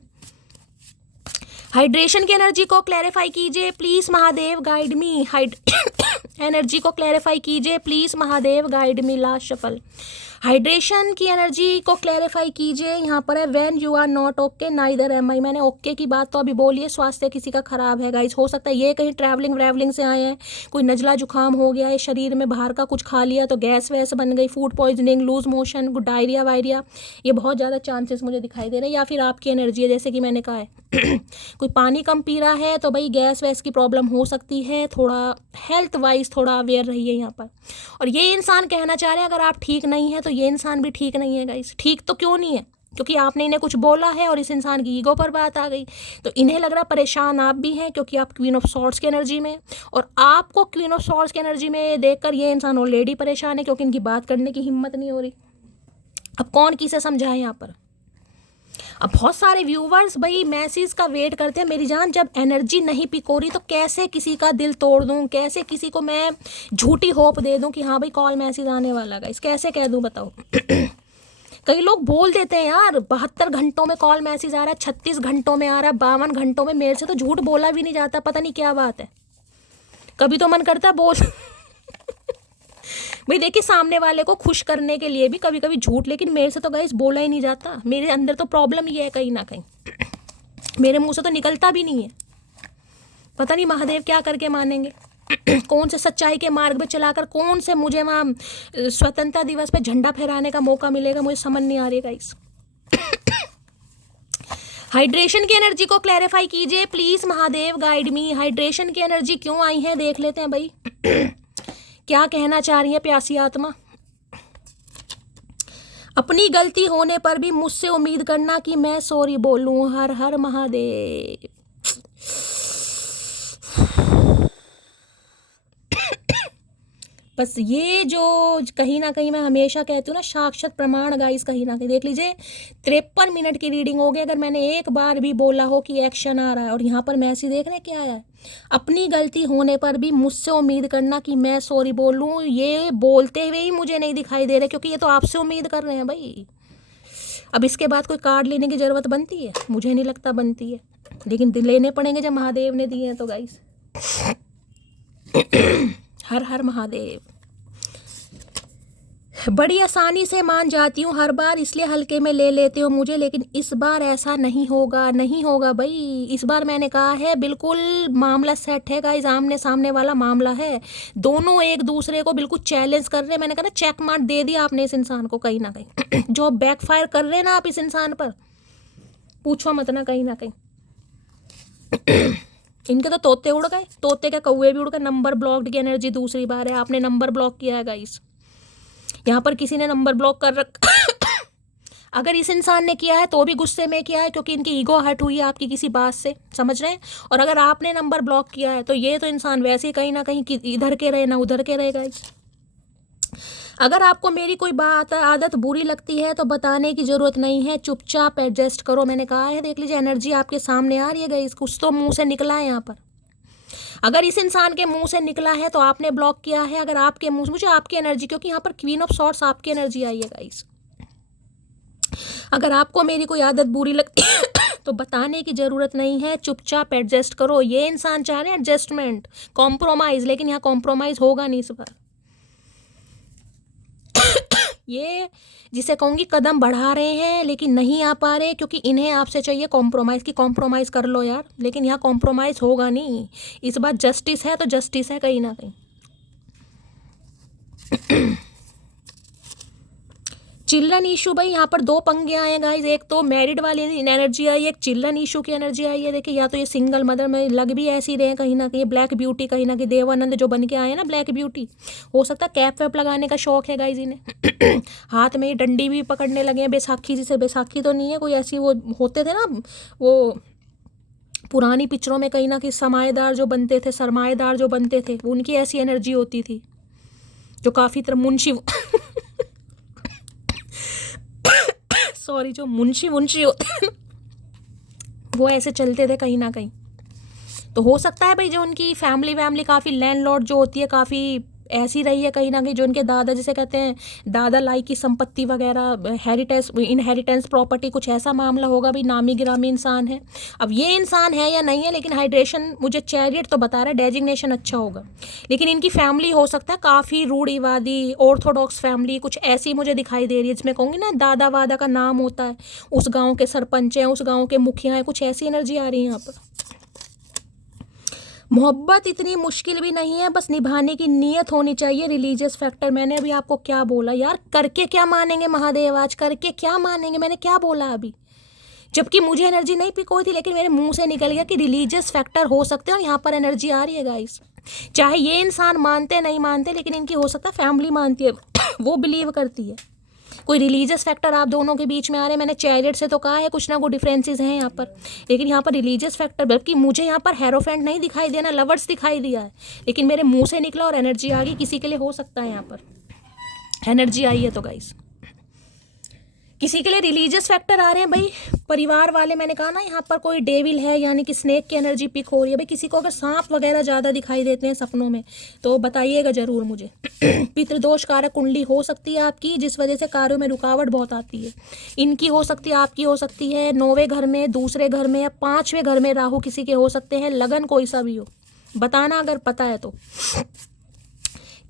हाइड्रेशन की एनर्जी को क्लैरिफाई कीजिए please Mahadev, guide me. Energy को क्लैरिफाई कीजिए please Mahadev, guide me. Last shuffle. Hydration की एनर्जी को क्लैरिफाई कीजिए। यहाँ पर है when you are not okay neither am I. मैंने ओके की बात तो अभी बोली है, स्वास्थ्य किसी का खराब है गाइस। हो सकता है ये कहीं ट्रैवलिंग से आए हैं, कोई नजला जुकाम हो गया है, शरीर में बाहर का कुछ खा लिया तो गैस वैस बन गई, food poisoning, loose motion, diarrhoea वायरिया, ये बहुत ज़्यादा चांसेस मुझे दिखाई दे रहे हैं। या फिर आपकी एनर्जी है, जैसे कि मैंने कहा है कोई पानी कम पी रहा है तो भाई गैस वैस की प्रॉब्लम हो सकती है। थोड़ा हेल्थ वाइज थोड़ा अवेयर रहिए यहाँ पर। और ये इंसान कहना चाह रहे हैं अगर आप ठीक नहीं है तो ये इंसान भी ठीक नहीं है गाइस। ठीक तो क्यों नहीं है, क्योंकि आपने इन्हें कुछ बोला है और इस इंसान की ईगो पर बात आ गई, तो इन्हें लग रहा परेशान आप भी हैं, क्योंकि आप क्वीन ऑफ सॉर्ड्स की एनर्जी में। और आपको क्वीन ऑफ सॉर्ड्स की एनर्जी में देखकर ये इंसान ऑलरेडी परेशान है, क्योंकि इनकी बात करने की हिम्मत नहीं हो रही। अब कौन किसे समझाए यहाँ पर। अब बहुत सारे व्यूवर्स भाई मैसेज का वेट करते हैं, मेरी जान जब एनर्जी नहीं पिकोरी तो कैसे किसी का दिल तोड़ दूं, कैसे किसी को मैं झूठी होप दे दूं कि हाँ भाई कॉल मैसेज आने वाला है, कैसे कह दूं बताओ। कई लोग बोल देते हैं यार 72 घंटों में कॉल मैसेज आ रहा है, 36 घंटों में आ रहा है, 52 घंटों में। मेरे से तो झूठ बोला भी नहीं जाता, पता नहीं क्या बात है। कभी तो मन करता है बोल भाई देखिए सामने वाले को खुश करने के लिए भी कभी कभी झूठ, लेकिन मेरे से तो गाइस बोला ही नहीं जाता। मेरे अंदर तो प्रॉब्लम ये है कहीं ना कहीं, मेरे मुंह से तो निकलता भी नहीं है। पता नहीं महादेव क्या करके मानेंगे। कौन से सच्चाई के मार्ग में चलाकर कौन से मुझे वहाँ स्वतंत्रता दिवस पे झंडा फहराने का मौका मिलेगा, मुझे समझ नहीं आ रही गाइस। हाइड्रेशन की एनर्जी को क्लैरिफाई कीजिए please Mahadev, guide me. Hydration की एनर्जी क्यों आई है देख लेते हैं भाई। क्या कहना चाह रही है प्यासी आत्मा। अपनी गलती होने पर भी मुझसे उम्मीद करना कि मैं सॉरी बोलूं। हर हर महादेव। बस ये जो कहीं ना कहीं मैं हमेशा कहती हूँ ना, साक्षात प्रमाण गाइस। कहीं ना कहीं देख लीजिए 53 मिनट की रीडिंग हो गई। अगर मैंने एक बार भी बोला हो कि एक्शन आ रहा है, और यहाँ पर मैसेज देख रहे क्या आया है, अपनी गलती होने पर भी मुझसे उम्मीद करना कि मैं सॉरी बोलूँ। ये बोलते हुए ही मुझे नहीं दिखाई दे रहे, क्योंकि ये तो आपसे उम्मीद कर रहे हैं भाई। अब इसके बाद कोई कार्ड लेने की ज़रूरत बनती है, मुझे नहीं लगता बनती है, लेकिन लेने पड़ेंगे जब महादेव ने दिए हैं तो गाइस। हर हर महादेव। बड़ी आसानी से मान जाती हूँ हर बार, इसलिए हल्के में ले लेते हो मुझे, लेकिन इस बार ऐसा नहीं होगा, नहीं होगा भाई। इस बार मैंने कहा है बिल्कुल मामला सेट है गाइस, आमने सामने वाला मामला है। दोनों एक दूसरे को बिल्कुल चैलेंज कर रहे हैं। मैंने कहा ना, चेक मार्क दे दिया आपने इस इंसान को कहीं ना कहीं। जो बैकफायर कर रहे हैं ना आप इस इंसान पर, पूछो मत ना, कहीं ना कहीं। इनके तो तोते उड़ गए, तोते के कौवे भी उड़ गए। नंबर ब्लॉक्ड की एनर्जी दूसरी बार है, आपने नंबर ब्लॉक किया है गाइस। यहाँ पर किसी ने नंबर ब्लॉक कर रखा। अगर इस इंसान ने किया है तो भी गुस्से में किया है, क्योंकि इनकी ईगो हर्ट हुई है आपकी किसी बात से, समझ रहे हैं। और अगर आपने नंबर ब्लॉक किया है तो ये तो इंसान वैसे ही कहीं ना कहीं इधर के रहे ना उधर के रहे गाइस। अगर आपको मेरी कोई बात आदत बुरी लगती है तो बताने की ज़रूरत नहीं है, चुपचाप एडजस्ट करो। मैंने कहा है, देख लीजिए एनर्जी आपके सामने आ रही है गाइस, कुछ तो मुंह से निकला है यहाँ पर। अगर इस इंसान के मुंह से निकला है तो आपने ब्लॉक किया है। अगर आपके मुंह से, मुझे आपकी एनर्जी, क्योंकि यहाँ पर क्वीन ऑफ सॉर्ड्स आपकी एनर्जी आई है गाइस। अगर आपको मेरी कोई आदत बुरी लगती है तो बताने की ज़रूरत नहीं है, चुपचाप एडजस्ट करो। ये इंसान चाह रहे हैं एडजस्टमेंट, कॉम्प्रोमाइज़, लेकिन यहाँ कॉम्प्रोमाइज़ होगा नहीं इस बार। ये जिसे कहूँगी कदम बढ़ा रहे हैं लेकिन नहीं आ पा रहे, क्योंकि इन्हें आपसे चाहिए कॉम्प्रोमाइज़ की कॉम्प्रोमाइज़ कर लो यार, लेकिन यहाँ कॉम्प्रोमाइज़ होगा नहीं। इस बार जस्टिस है तो जस्टिस है कहीं ना कहीं। चिल्ड्रन इशू, भाई यहाँ पर दो पंगे आए हैं गाइज। एक तो मैरिड वाली एनर्जी आई है, एक चिल्ड्रन इशू की एनर्जी आई है। देखिए, या तो ये सिंगल मदर में लग भी ऐसी रहे हैं कहीं ना कहीं। ब्लैक ब्यूटी कहीं ना कहीं, देवानंद जो बन के आए हैं ना ब्लैक ब्यूटी, हो सकता है कैप वैप लगाने का शौक है गाइज इन्हें। हाथ में ये डंडी भी पकड़ने लगे हैं, बैसाखी जिसे, बैसाखी तो नहीं है कोई ऐसी, वो होते थे ना वो पुरानी पिक्चरों में कहीं ना कहीं समाएदार जो बनते थे, सरमाएदार जो बनते थे, उनकी ऐसी एनर्जी होती थी, जो काफ़ी तरह मुंशी सॉरी, जो मुंशी होते हैं वो ऐसे चलते थे कहीं ना कहीं। तो हो सकता है भाई जो उनकी फैमिली काफ़ी लैंडलॉर्ड जो होती है काफ़ी ऐसी रही है कहीं ना कहीं, जो उनके दादा जिसे कहते हैं दादा लाई की संपत्ति वगैरह, इनहेरिटेंस प्रॉपर्टी, कुछ ऐसा मामला होगा भाई। नामी गिरामी इंसान है। अब ये इंसान है या नहीं है, लेकिन हाइड्रेशन मुझे चैरियट तो बता रहा है, डेजिग्नेशन अच्छा होगा। लेकिन इनकी फैमिली हो सकता है काफ़ी रूढ़िवादी ऑर्थोडॉक्स फैमिली, कुछ ऐसी मुझे दिखाई दे रही है, जिसमें कहूँगी ना दादा वादा का नाम होता है, उस गाँव के सरपंच हैं, उस गाँव के मुखिया हैं, कुछ ऐसी एनर्जी आ रही है यहाँ पर। मोहब्बत इतनी मुश्किल भी नहीं है, बस निभाने की नीयत होनी चाहिए। रिलीजियस फैक्टर, मैंने अभी आपको क्या बोला यार, करके क्या मानेंगे महादेव, आज करके क्या मानेंगे, मैंने क्या बोला अभी, जबकि मुझे एनर्जी नहीं पिक हुई थी, लेकिन मेरे मुंह से निकल गया कि रिलीजियस फैक्टर हो सकते हैं, और यहाँ पर एनर्जी आ रही है गाइस। चाहे ये इंसान मानते नहीं मानते, लेकिन इनकी हो सकता है फैमिली मानती है, वो बिलीव करती है। कोई रिलीजियस फैक्टर आप दोनों के बीच में आ रहे हैं। मैंने चैरियट से तो कहा है कुछ ना कुछ डिफरेंसेस हैं यहाँ पर, लेकिन यहाँ पर रिलीजियस फैक्टर, बल्कि मुझे यहाँ पर हेरोफेंट नहीं दिखाई दिया ना, लवर्स दिखाई दिया है, लेकिन मेरे मुंह से निकला और एनर्जी आ गई। किसी के लिए हो सकता है यहाँ पर एनर्जी आई है तो गाइस, किसी के लिए रिलीजियस फैक्टर आ रहे हैं भाई। परिवार वाले, मैंने कहा ना यहाँ पर कोई डेविल है, यानी कि स्नेक की एनर्जी पिक हो रही है भाई। किसी को अगर सांप वगैरह ज़्यादा दिखाई देते हैं सपनों में तो बताइएगा ज़रूर मुझे। पितृदोष कारक कुंडली हो सकती है आपकी, जिस वजह से कार्यों में रुकावट बहुत आती है। इनकी हो सकती है, आपकी हो सकती है। 9वें घर में, दूसरे घर में या 5वें घर में राहु किसी के हो सकते हैं। लगन कोई सा भी हो, बताना अगर पता है तो।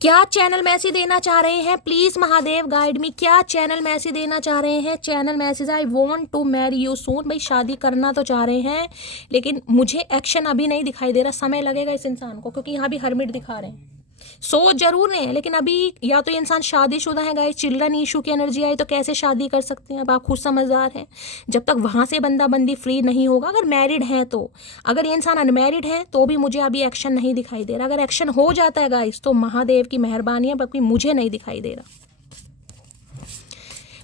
क्या चैनल मैसेज देना चाह रहे हैं, प्लीज महादेव गाइड मी। क्या चैनल मैसेज देना चाह रहे हैं, channel message, I want to marry you soon. भाई शादी करना तो चाह रहे हैं, लेकिन मुझे एक्शन अभी नहीं दिखाई दे रहा, समय लगेगा इस इंसान को, क्योंकि यहाँ भी हर्मिट दिखा रहे हैं। सोच जरूर रहे हैं, लेकिन अभी या तो ये इंसान शादीशुदा है गाइस। चिल्ड्रन इशू की एनर्जी आई तो कैसे शादी कर सकते हैं, अब आप खुद समझदार हैं। जब तक वहाँ से बंदा बंदी फ्री नहीं होगा, अगर मैरिड है तो, अगर ये इंसान अनमैरिड है तो भी मुझे अभी एक्शन नहीं दिखाई दे रहा। अगर एक्शन हो जाता है गाइस तो महादेव की मेहरबानी है, बाकी मुझे नहीं दिखाई दे रहा।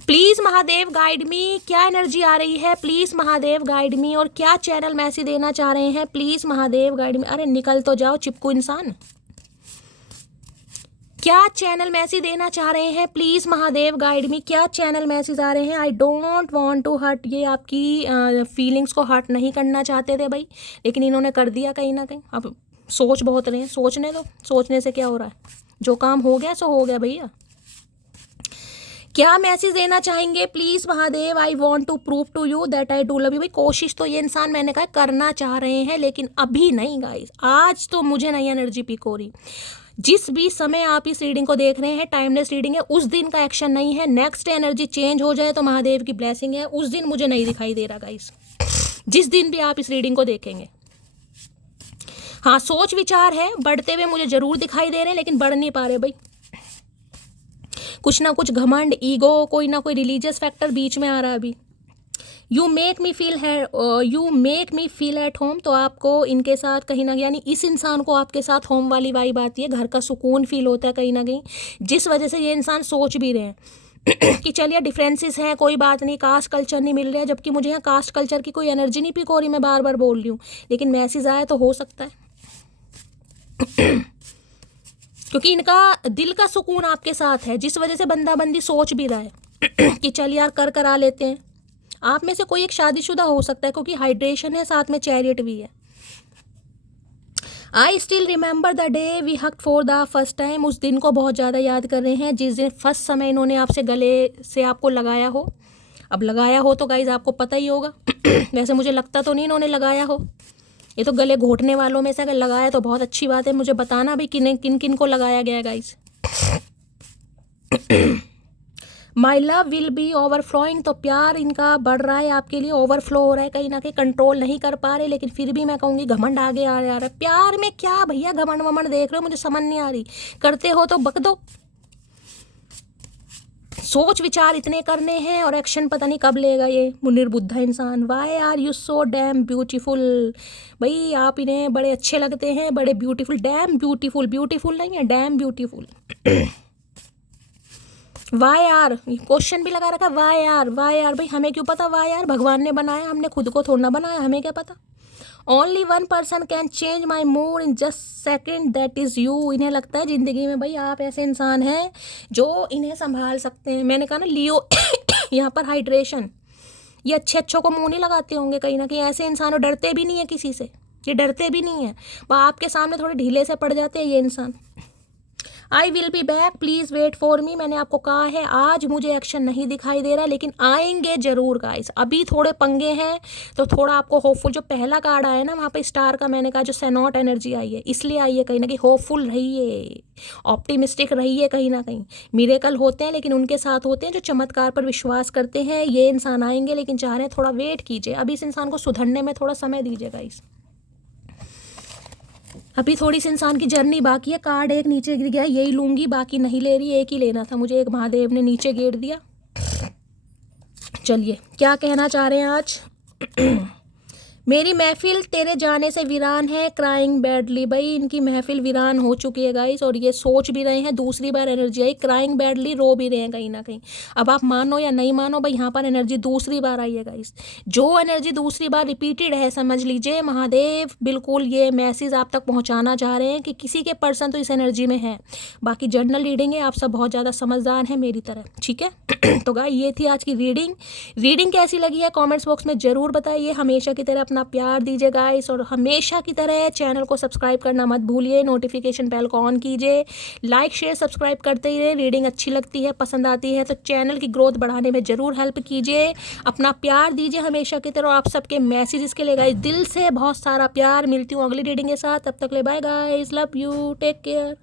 प्लीज महादेव गाइड मी, क्या एनर्जी आ रही है, प्लीज महादेव गाइड मी। और क्या चैनल मैसेज देना चाह रहे हैं, प्लीज महादेव गाइड मी। अरे निकल तो जाओ चिपकू इंसान, क्या चैनल मैसेज देना चाह रहे हैं, प्लीज महादेव गाइड मी। क्या चैनल मैसेज आ रहे हैं। I don't want to hurt, ये आपकी फीलिंग्स को हर्ट नहीं करना चाहते थे भाई, लेकिन इन्होंने कर दिया कहीं ना कहीं। अब सोच बहुत रहे हैं, सोचने दो, सोचने से क्या हो रहा है, जो काम हो गया सो हो गया भैया। क्या मैसेज देना चाहेंगे, please Mahadev. I want to prove to you that I do love you. भाई कोशिश तो ये इंसान, मैंने कहा करना चाह रहे हैं, लेकिन अभी नहीं गाइस, आज तो मुझे नहीं एनर्जी पिक हो रही। जिस भी समय आप इस रीडिंग को देख रहे हैं, टाइमलेस रीडिंग है, उस दिन का एक्शन नहीं है। नेक्स्ट एनर्जी चेंज हो जाए तो महादेव की ब्लेसिंग है, उस दिन मुझे नहीं दिखाई दे रहा गाइस, जिस दिन भी आप इस रीडिंग को देखेंगे। हाँ, सोच विचार है बढ़ते हुए मुझे जरूर दिखाई दे रहे हैं, लेकिन बढ़ नहीं पा रहे भाई। कुछ ना कुछ घमंड, ईगो, कोई ना कोई रिलीजियस फैक्टर बीच में आ रहा है अभी। You make me feel at home, तो आपको इनके साथ कहीं ना, यानी इस इंसान को आपके साथ होम वाली वाइब आती है, घर का सुकून फील होता है कहीं ना कहीं, जिस वजह से ये इंसान सोच भी रहे हैं कि चलिए डिफरेंसेस हैं, कोई बात नहीं, कास्ट कल्चर नहीं मिल रहा है, जबकि मुझे यहाँ कास्ट कल्चर की कोई एनर्जी नहीं पिक हो रही, मैं बार बार बोल रही हूँ, लेकिन मैसेज आए तो हो सकता है क्योंकि इनका दिल का सुकून आपके साथ है, जिस वजह से बंदा बंदी सोच भी रहा है कि चल यार करा लेते हैं। आप में से कोई एक शादीशुदा हो सकता है, क्योंकि हाइड्रेशन है, साथ में चैरियट भी है। I still remember the day we hugged for the first time, उस दिन को बहुत ज़्यादा याद कर रहे हैं जिस दिन फर्स्ट समय इन्होंने आपसे गले से आपको लगाया हो। अब लगाया हो तो गाइज आपको पता ही होगा वैसे मुझे लगता तो नहीं इन्होंने लगाया हो, ये तो गले घोटने वालों में से अगर लगाया तो बहुत अच्छी बात है। मुझे बताना भी किन किन को लगाया गया guys. My love will be overflowing, तो प्यार इनका बढ़ रहा है आपके लिए, ओवरफ्लो हो रहा है, कहीं ना कहीं कंट्रोल नहीं कर पा रहे, लेकिन फिर भी मैं कहूँगी घमंड आगे आ रहा है। प्यार में क्या भैया घमंड वमंड देख रहे हो, मुझे समझ नहीं आ रही। करते हो तो बक दो, सोच विचार इतने करने हैं और एक्शन पता नहीं कब लेगा ये निर्बुद्धा इंसान। Why are you so damn beautiful, भाई आप इन्हें बड़े अच्छे लगते हैं, बड़े ब्यूटीफुल, डैम ब्यूटीफुल, ब्यूटीफुल नहीं है, डैम ब्यूटीफुल। वाई यार, क्वेश्चन भी लगा रखा, वाई यार, वाई यार, भाई हमें क्यों पता वाई यार, भगवान ने बनाया, हमने खुद को थोड़ा ना बनाया, हमें क्या पता। Only one person can change my mood in just second, that is you. इन्हें लगता है ज़िंदगी में भाई आप ऐसे इंसान हैं जो इन्हें संभाल सकते हैं। मैंने कहा ना लियो यहाँ पर हाइड्रेशन, ये अच्छों को मुंह नहीं लगाते होंगे, कहीं ना कहीं ऐसे इंसान डरते भी नहीं है किसी से, ये डरते भी नहीं है, वह आपके सामने थोड़े ढीले से पड़ जाते हैं ये इंसान। I will be back, please wait for me, मैंने आपको कहा है आज मुझे एक्शन नहीं दिखाई दे रहा, लेकिन आएंगे ज़रूर गाइस। अभी थोड़े पंगे हैं तो थोड़ा आपको होपफुल, जो पहला कार्ड आया ना वहाँ पे स्टार का, मैंने कहा जो सेनॉट एनर्जी आई है, इसलिए आई है कहीं ना कहीं। होपफुल रहिए, ऑप्टिमिस्टिक रहिए, कहीं ना कहीं मिरेकल होते हैं, लेकिन उनके साथ होते हैं जो चमत्कार पर विश्वास करते हैं। ये इंसान आएंगे, लेकिन चाह रहे हैं थोड़ा वेट कीजिए, अभी इस इंसान को सुधरने में थोड़ा समय दीजिए गाइस। अभी थोड़ी सी इंसान की जर्नी बाकी है। कार्ड एक नीचे गिर गया, यही लूंगी, बाकी नहीं ले रही, एक ही लेना था मुझे, एक महादेव ने नीचे गिर दिया। चलिए क्या कहना चाह रहे हैं आज। मेरी महफिल तेरे जाने से वीरान है, क्राइंग बैडली, भाई इनकी महफिल वीरान हो चुकी है गाइस, और ये सोच भी रहे हैं, दूसरी बार एनर्जी आई, क्राइंग बैडली, रो भी रहे हैं कहीं ना कहीं। अब आप मानो या नहीं मानो भाई, यहाँ पर एनर्जी दूसरी बार आई है गाइस। जो एनर्जी दूसरी बार रिपीटेड है, समझ लीजिए महादेव बिल्कुल ये मैसेज आप तक पहुँचाना चाह रहे हैं कि किसी के पर्सन तो इस एनर्जी में है। बाकी जर्नल रीडिंग है, आप सब बहुत ज़्यादा समझदार हैं मेरी तरह, ठीक है। तो गाइस ये थी आज की रीडिंग कैसी लगी है कमेंट्स बॉक्स में ज़रूर बताइए। हमेशा की तरह अपना प्यार दीजिए गाइस, और हमेशा की तरह चैनल को सब्सक्राइब करना मत भूलिए, नोटिफिकेशन बेल को ऑन कीजिए, लाइक शेयर सब्सक्राइब करते ही रहे। रीडिंग अच्छी लगती है, पसंद आती है तो चैनल की ग्रोथ बढ़ाने में ज़रूर हेल्प कीजिए, अपना प्यार दीजिए हमेशा की तरह। आप सबके मैसेजेस के लिए गाइस दिल से बहुत सारा प्यार, मिलती हूँ अगली रीडिंग के साथ, तब तक ले bye guys, love you, take care.